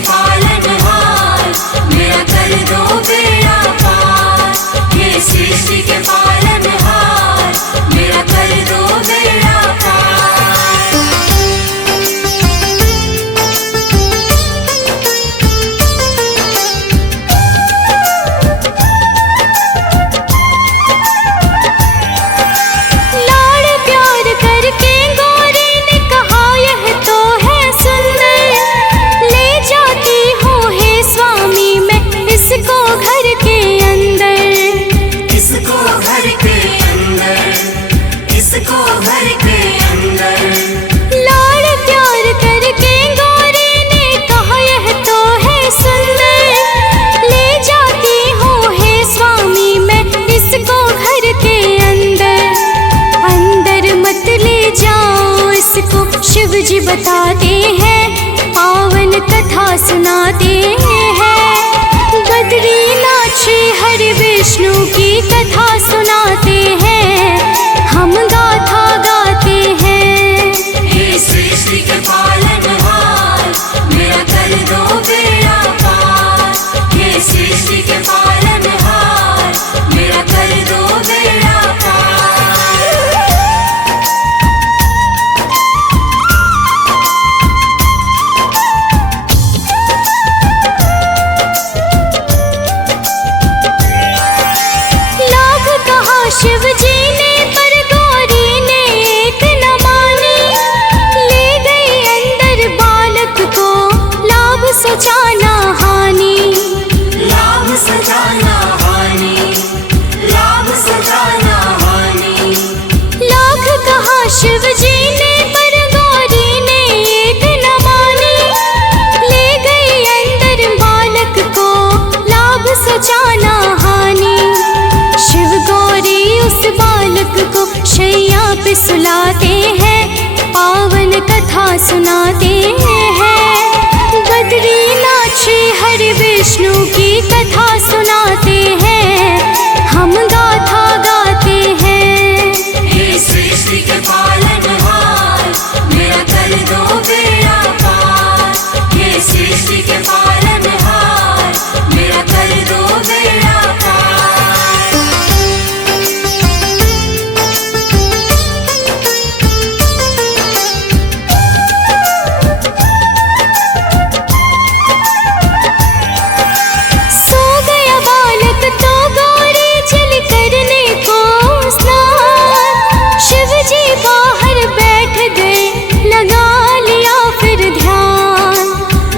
विष्णु की कथा सुनाते हैं, हम गाथा गाते हैं। हे सृष्टि के पालनहार, मेरा कर दो बेड़ा पार। हे सृष्टि के पालनहार, मेरा कर दो बेड़ा पार। सो गया बालक तो गौरी चल करने को स्नान, शिव जी बाहर बैठ गए, लगा लिया फिर ध्यान।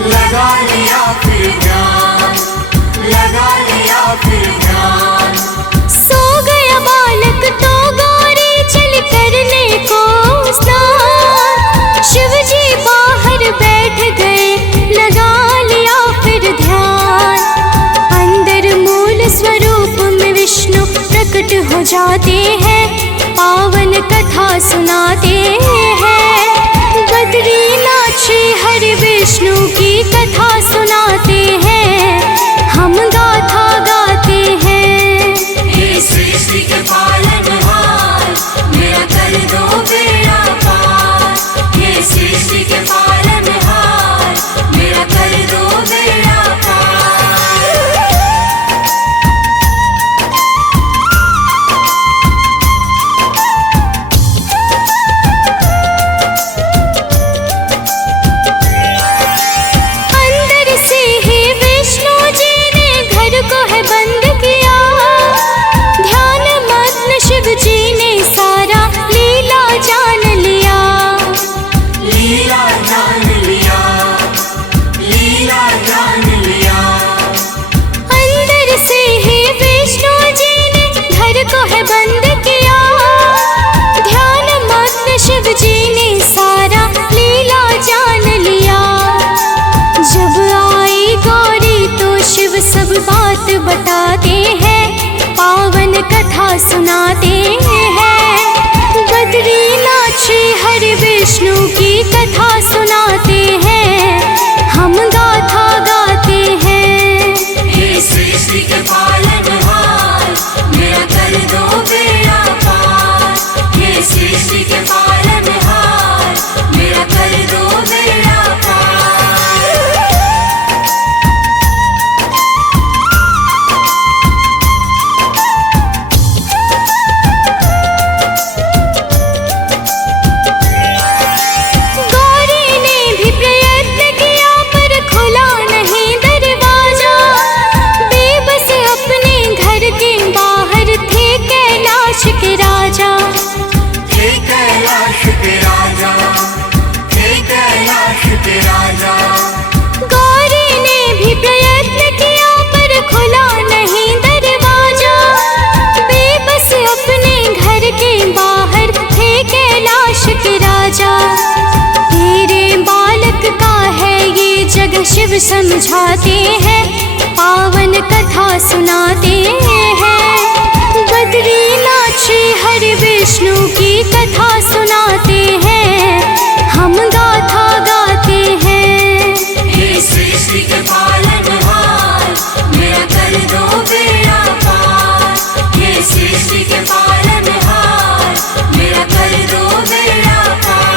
लगा लिया फिर ध्यान, लगा लिया फिर ध्यान। सो गया बालक तो गौरी चल करने को स्नान, शिव जी बाहर बैठ गए, लगा लिया फिर ध्यान। अंदर मूल स्वरूप में विष्णु प्रकट हो जाते हैं, पावन कथा सुनाते हैं। बद्रीनाथ श्री हरि विष्णु की कथा सुनाते हैं, हम गाथा गाते हैं। हे सृष्टि के पालनहार, मेरा कर दो बेड़ा पार। हे सृष्टि के पालनहार, मेरा कर दो बेड़ा पार। अंदर से ही विष्णु जी ने घर को है बंद किया, ध्यान मग्न शिव जी ने सारा लीला जान लिया। लीला जान लिया, लीला जान लिया। अंदर से ही विष्णु जी ने घर को है बंद किया, ध्यान मग्न शिव जी ने सारा लीला जान लिया। जब आई गौरी तो शिव सब बात बताते हैं, पावन कथा सुनाते हैं। बद्रीनाथ श्री हरि विष्णु की कथा सुनाते हैं, हम गाथा गाते हैं। हे सृष्टि के पालनहार, मेरा कर दो बेड़ा पार। हे सृष्टि के पालनहार, मेरा कर दो बेड़ा पार। गौरी ने भी प्रयत्न किया पर खुला नहीं दरवाजा, बेबस अपने घर के बाहर थे कैलाश के राजा। हे कैलाश के राजा, हे कैलाश के राजा। गौरी ने भी प्रयत्न किया पर खुला नहीं दरवाजा, बेबस अपने घर के बाहर थे कैलाश के राजा। तेरे बालक का है ये जग शिव समझाते हैं, पावन कथा सुनाते हैं। बद्रीनाथ श्री हरि विष्णु की कथा सुनाते हैं, हम गाथा गाते हैं। हे सृष्टि के पालनहार, मेरा कर दो बेड़ा पार। हे सृष्टि के पालनहार, मेरा कर दो बेड़ा पार।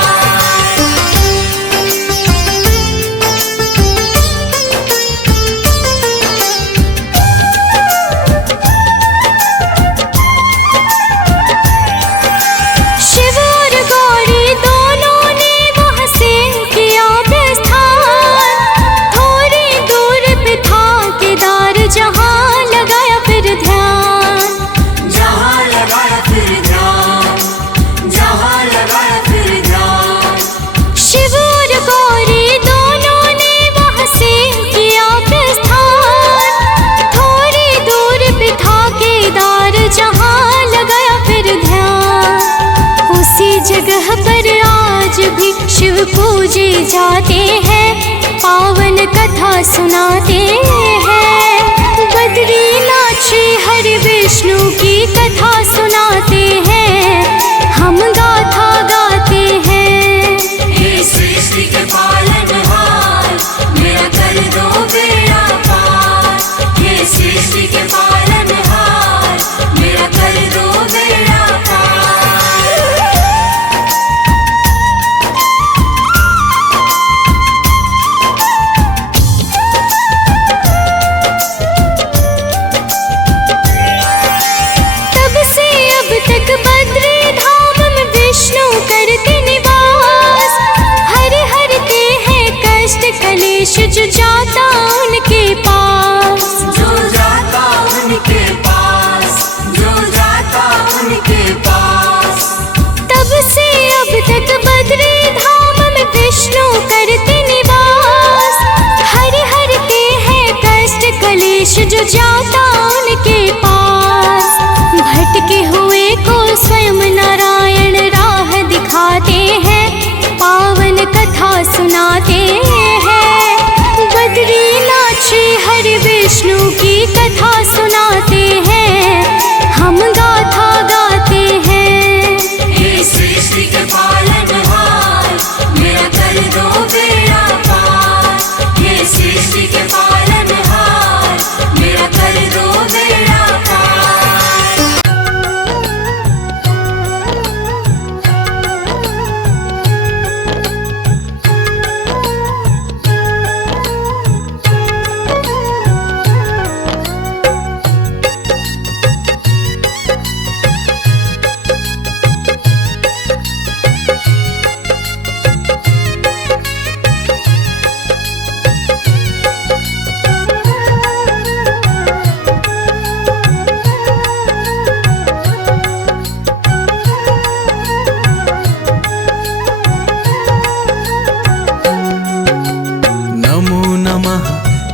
दरवेश जो जाता उनके पास, भटके हुए को स्वयं नारायण राह दिखाते हैं, पावन कथा सुनाते हैं। बद्रीनाथ श्री हरि विष्णु की कथा सुनाते हैं, हम गाथा गाते हैं। हे सृष्टि के पालनहार, मेरा कर दो बेड़ा पार। हे सृष्टि के पालनहार, मेरा कर दो बेड़ा पार।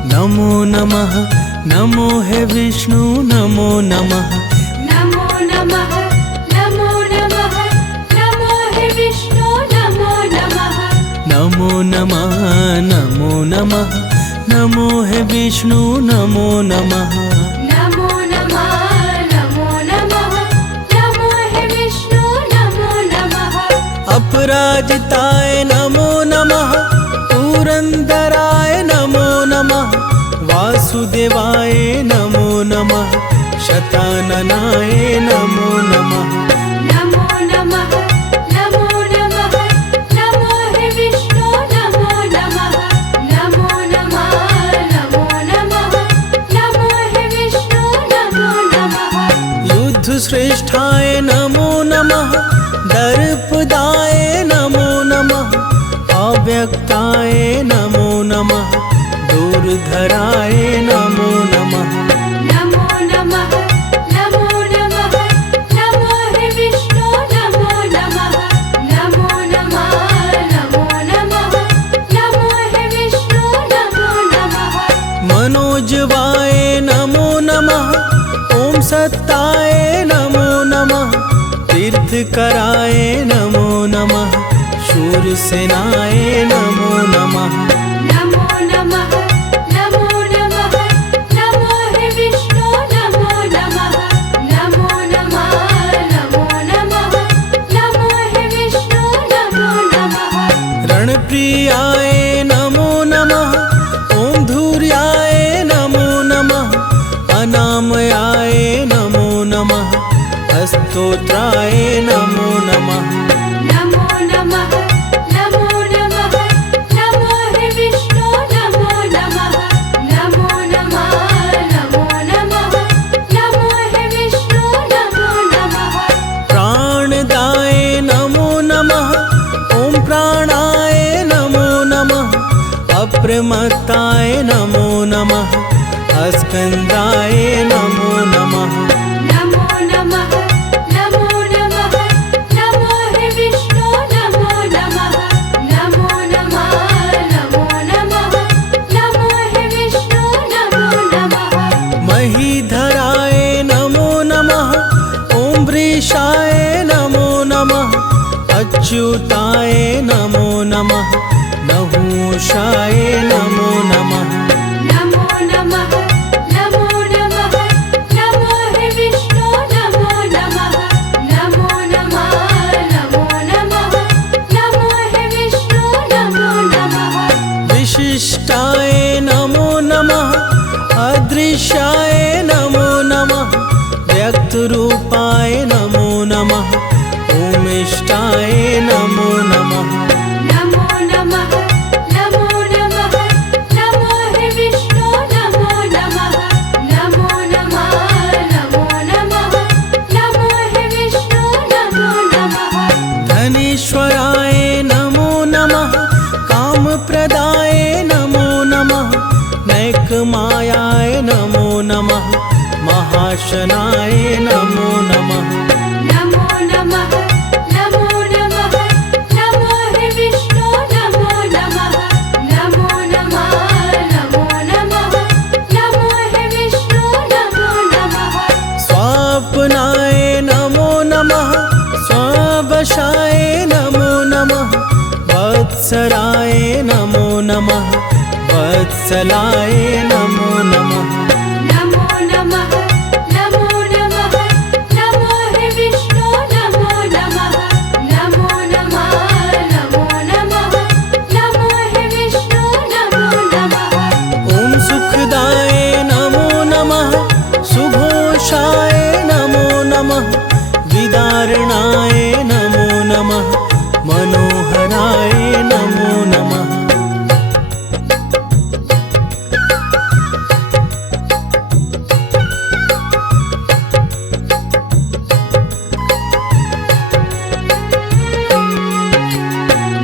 नमो नमः, नमो हे विष्णु नमो नमः। नमो नमः, नमो नमः, नमो हे विष्णु नमो नमः। नमो नमः, नमो नमः, नमो हे विष्णु नमो नमः। नमो नमः, नमो नमः, नमो हे विष्णु नमो नमः। अपराजिताय नमो नमः, पुरंदराय नमो नमः, वासुदेवाय नमो नमः, शताननाय नमो नमः। नमो नमः, नमो नमः, नमो हे विष्णु नमो नमः। नमो नमः, नमो नमः, नमो हे विष्णु नमो नमः। युद्ध श्रेष्ठाय नमो नमः, दर्पदाय नमो नमः, अव्यक्ताय नमो नमः, दूरधराय नमो नमः। नमो नमः, नमो नमः, नमो हे विष्णु नमो नमः। नमो नमः, नमो नमः, नमो हे विष्णु नमो नमः। मनोजवाय नमो नमः, ओम सत्ताय नमो नमः, तीर्थकराय नमो नमः, शूरसेनाय नमो नमः। नमो नमः, नमो नमः, नमो हे विष्णु नमो नमः। नमो नमः, नमो नमः, नमो हे विष्णु नमो नमः। रणप्रियाय नमो नमः, ओम धूर्याय नमो नमः, अनामयाय नमो नमः, स्तोत्राय नमो नमः। नमो नमः, नमो नमः, नमो हे विष्णु नमो नमः। नमो नमः, नमो नमः, नमो हे विष्णु नमो नमः। प्राणदाय नमो नमः, ओम प्राणाय नमो नमः, अप्रमत्ताय नमो नमः, स्कंदाय नमो नमः। नमो नमः, नमो नमः, नमो हे विष्णु नमो नमः। नमो नमः, नमो नमः, नमो हे विष्णु नमो नमः। महीधराय नमो नमः, ओम वृषाय नमो नमः, अच्युताय नमो नमः, नहुषाय नमो नमः। नमो नमः, नमो नमः, नमो हे विष्णु नमो नमः। नमो नमः, नमो नमः, नमो हे विष्णु नमो नमः। विशिष्टाय नमो नमः, अदृश्याय नमो नमः, व्यक्तरूपाय नमो नमः, ओमिष्टाय नमो नमः। नमो नमः, नमो नमः, नमो हे विष्णु नमो नमः। नमो नमः, नमो नमः, नमो हे विष्णु नमो नमः। धनेश्वराय नमो नमः, कामप्रदाय नमो नमः, नैकमायाय नमो नमः, महाशनाय नमो नमः। नमो नमः, नमो नमः, नमो हे विष्णु नमो नमः। नमो नमः, नमो नमः, नमो हे विष्णु वत्सराय नमो नमः, वत्सलाय नमो नमः। नमो नमः नमो नमः नमो हे विष्णु नमो नमः नमो नमः नमो नमः नमो हे विष्णु नमो नमः। ॐ सुखदाय नमो नमः, सुघोषाय नमो नमः, विदारणाय नमो नमः, मनोहराय नमो नमः।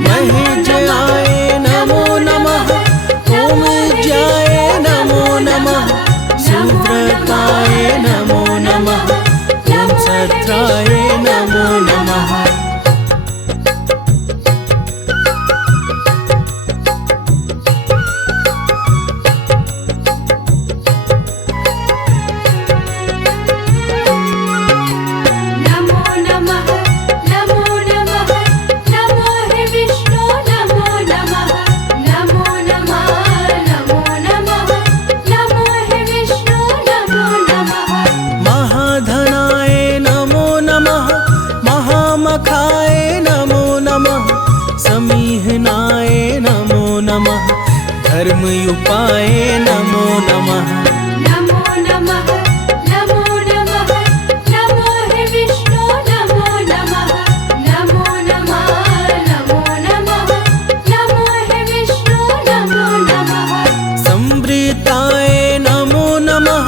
महेज्याय नमो नमः, ॐ ज्याय नमो नमः, सुव्रताय नमो नमः, ॐ सत्राय नमो नमः। नमो नमः नमो नमः नमो हे विष्णु नमो नमः नमो नमः नमो नमः नमो हे विष्णु नमो नमः। महाधनाय नमो नमः, महामखाय नमो नमः, समीहनाय नमो नमः, धर्मयुपाय नमो नमः। नमो नमः नमो नमः नमो हे विष्णु नमो नमः नमो नमः नमो नमः नमो हे विष्णु नमो नमः। संवृताय नमो नमः,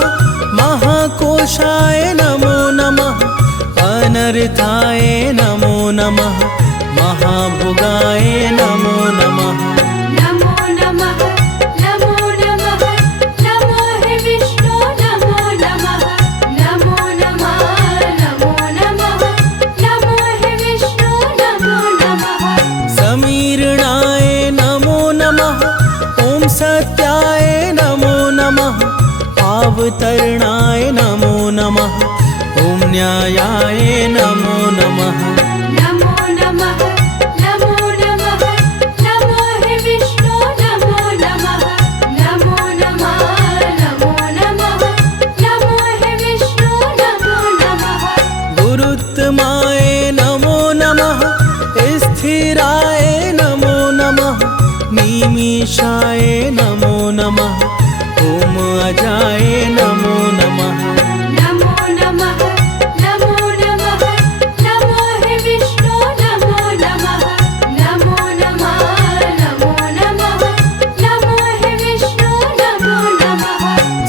महाकोशाय नमो नमः, अनर्थाय नमो नमः, महाभोगाय नमो नमः। नमो नमः नमो नमः नमो हे विष्णु नमो नमः नमो नमः नमो नमः नमो हे विष्णु नमो नमः। समीरणाय नमो नमः, ॐ सत्याय नमो नमः, अवतरणाय नमो नमः, ॐ न्यायाय नमो नमः। नमो नमः नमो नमः नमो हे विष्णु नमो नमः नमो नमः नमो नमः नमो हे विष्णु नमो नमः। गुरुत्तमाय नमो नमः, स्थिराय नमो नमः, निमिषाय नमो नमः, ॐ अजाय नमो नमः। नमो नमः नमो नमः नमो हे विष्णु नमो नमः नमो नमः नमो नमः नमो हे विष्णु नमो नमः।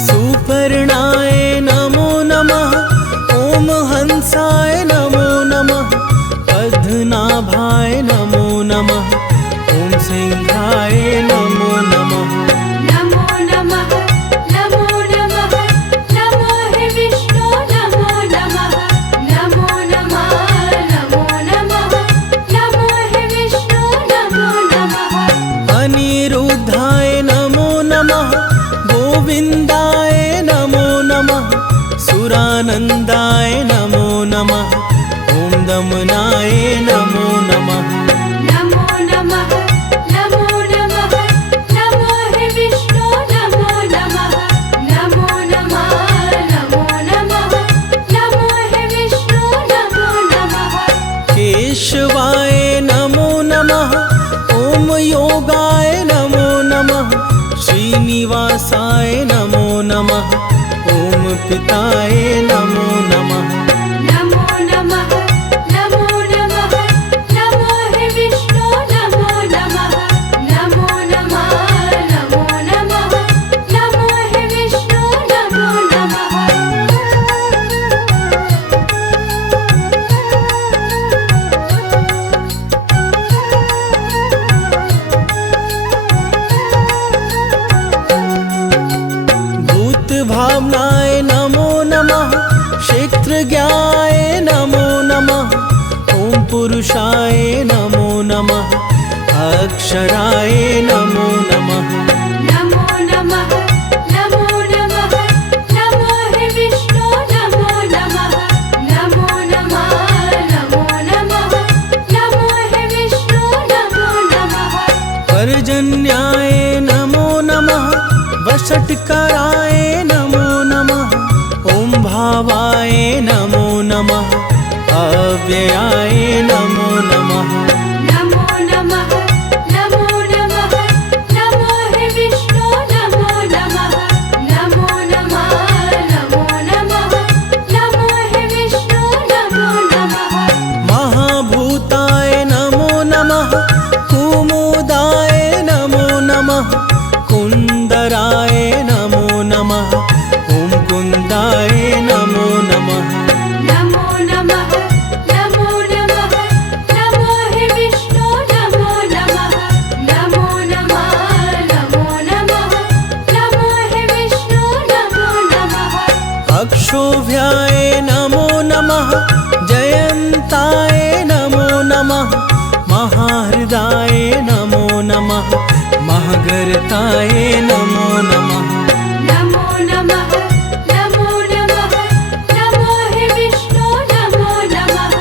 सुपर्णाय नमो नमः, ॐ हंसाय नमो नमः, पद्मनाभाय नमो नमः, ॐ सिंहाय नमो नमः। नमो नमः नमो नमः नमो हे विष्णु नमो नमः नमो नमः नमो नमः नमो हे विष्णु नमो नमः। अनिरुद्धाय नमो नमः, गोविन्दाय नमो नमः, सुरानन्दाय नमो नमः, ॐ दमनाय नमो नमः। नमो नमः नमो नमः नमो हे विष्णु नमो नमः नमो नमः नमो नमः नमो हे विष्णु नमो नमः। केशवाय नमो नमः, ॐ योगाय नमो नमः, श्रीनिवासाय नमो नमः, ॐ पिताय नमो नमः। नमो नमः नमो नमः नमो हे विष्णु नमो नमः नमो नमः नमो नमः नमो हे विष्णु नमो नमः। भूतभावनाय नमो नमः, क्षेत्रज्ञाय नमो नमः, ॐ पुरुषाय नमो नमः, अक्षराय नमो नमः। नमो नमः नमो नमः नमो हे विष्णु नमो नमः नमो नमः नमो नमः नमो हे विष्णु नमो नमः। आए नमो नमः। नमो नमः नमो नमः नमो हे विष्णु नमो नमः। नमो नमः नमो नमः नमो हे विष्णु नमो नमः। महाभूताय नमो नमः। कुमुदाय नमो नमः। कुन्दराय नमो नमः। ॐ कुन्दाय नमो नमः। नमो नमः नमो नमः नमो हे विष्णु नमो नमः। नमो नमः नमो नमः नमो हे विष्णु नमो नमः। अक्षोभ्याय नमो नमः। जयन्ताय नमो नमः। महाहृदाय नमो नमः। महागर्ताय नमो नमः। नमो नमः नमो नमः नमो हे विष्णु नमो नमः।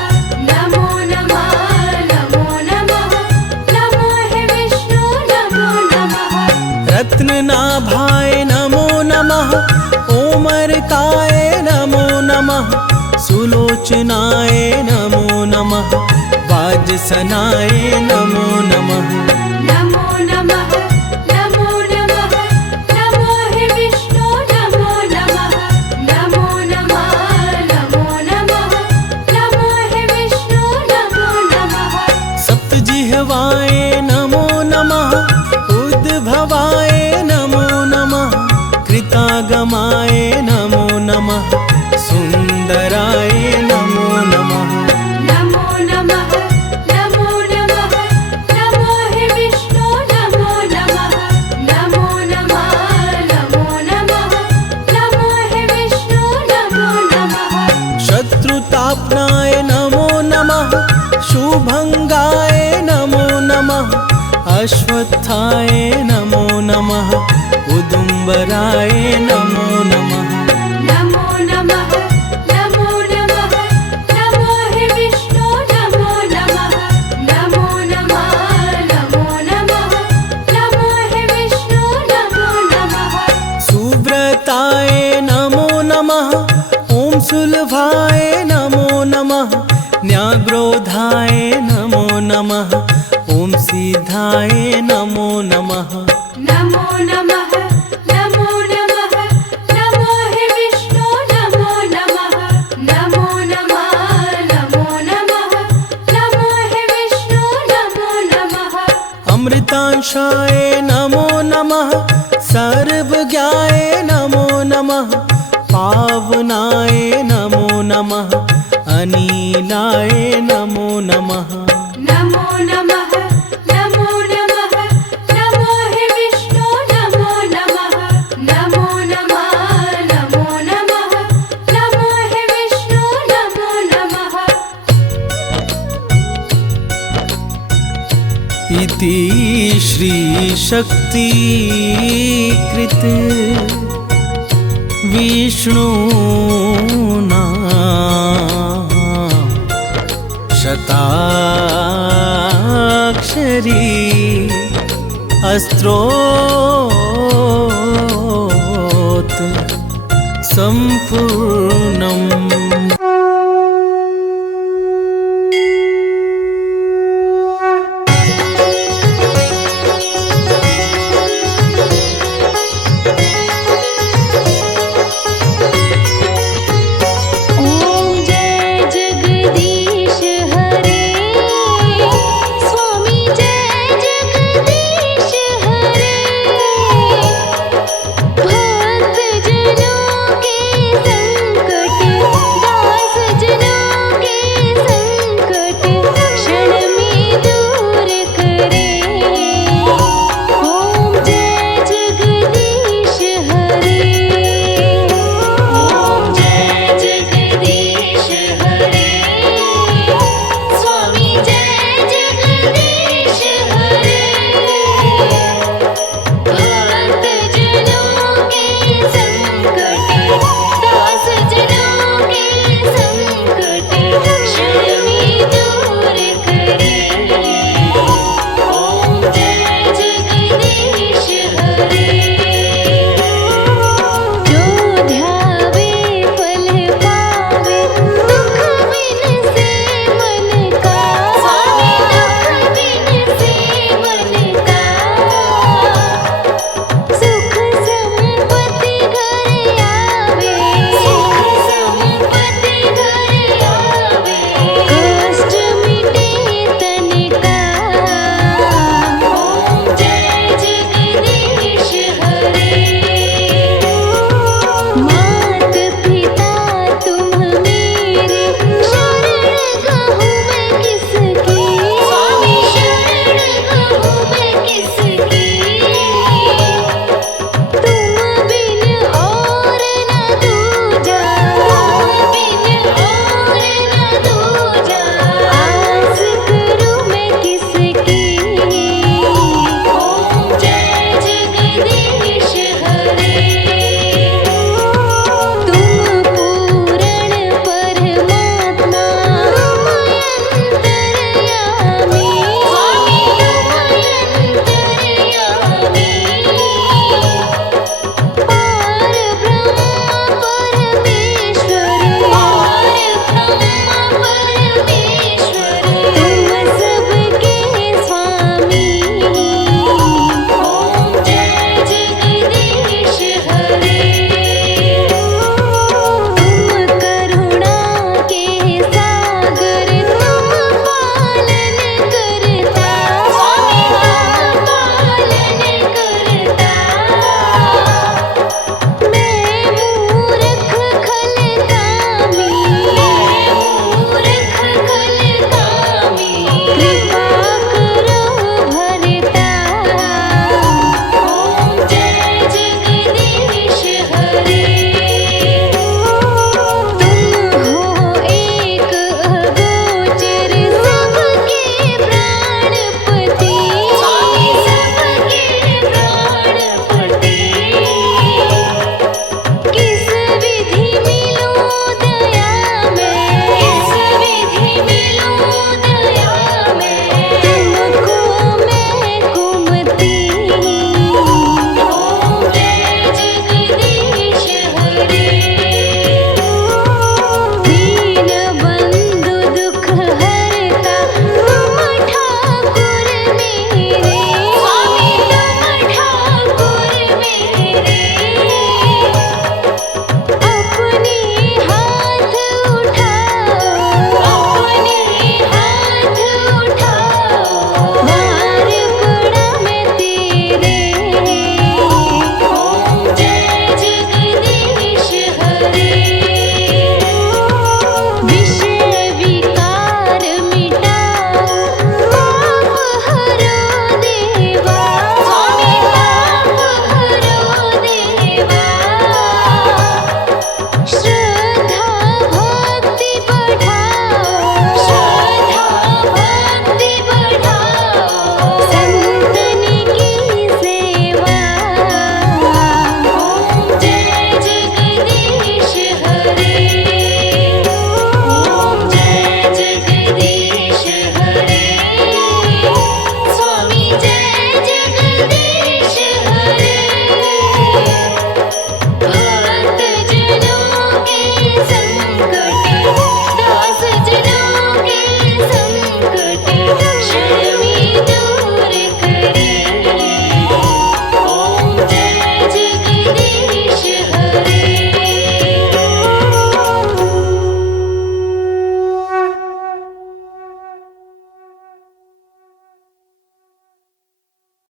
नमो नमः नमो नमः नमो हे विष्णु नमो नमः। रत्ननाभाय नमो नमः। ओमरकाय नमो नमः। सुलोचनाय नमो नमः। वाजसनाय नमो नमः। नमो नमः नमो नमः नमो हे विष्णु नमो नमः। नमो नमः नमो नमः नमो हे विष्णु नमो नमः। सप्तजिह्वाय नमो नमः। उद्भवाय नमो नमः। कृतागमाय नमो नमः। सुन्दराय नमो नमः। नमो नमः नमो नमः नमो हे विष्णु नमो नमः। नमो नमः नमो नमः नमो हे विष्णु नमो नमः। शत्रुतापनाय नमो नमः। शुभंगाय नमो नमः। अश्वत्थाय नमो नमः। उदुम्बराय नमो नमः। नमो नमः नमो नमः नमो हे विष्णु नमो नमः। नमो नमः नमो नमः नमो हे विष्णु नमो नमः। सुव्रताय नमो नमः। ॐ सुलभाय नमो नमः। न्याग्रोधाय नमो नमः। ॐ सिद्धाय नमो नमः। नमो नमः नमो नमः नमो हे विष्णु नमो नमः। नमो नमः नमो नमः नमो हे विष्णु नमो नमः। अमृतांशाय नमो नमः। सर्वज्ञाय नमो नमः। पावनाय नमो नमः। अनिलाय नमो नमः। नमो नमः नमो नमः नमो हे विष्णु नमो नमः। नमो नमः नमो नमः नमो हे विष्णु नमो नमः। इति श्रीशक्तिकृत विष्णुना शताक्षरी स्तोत्र सम्पूर्णम्।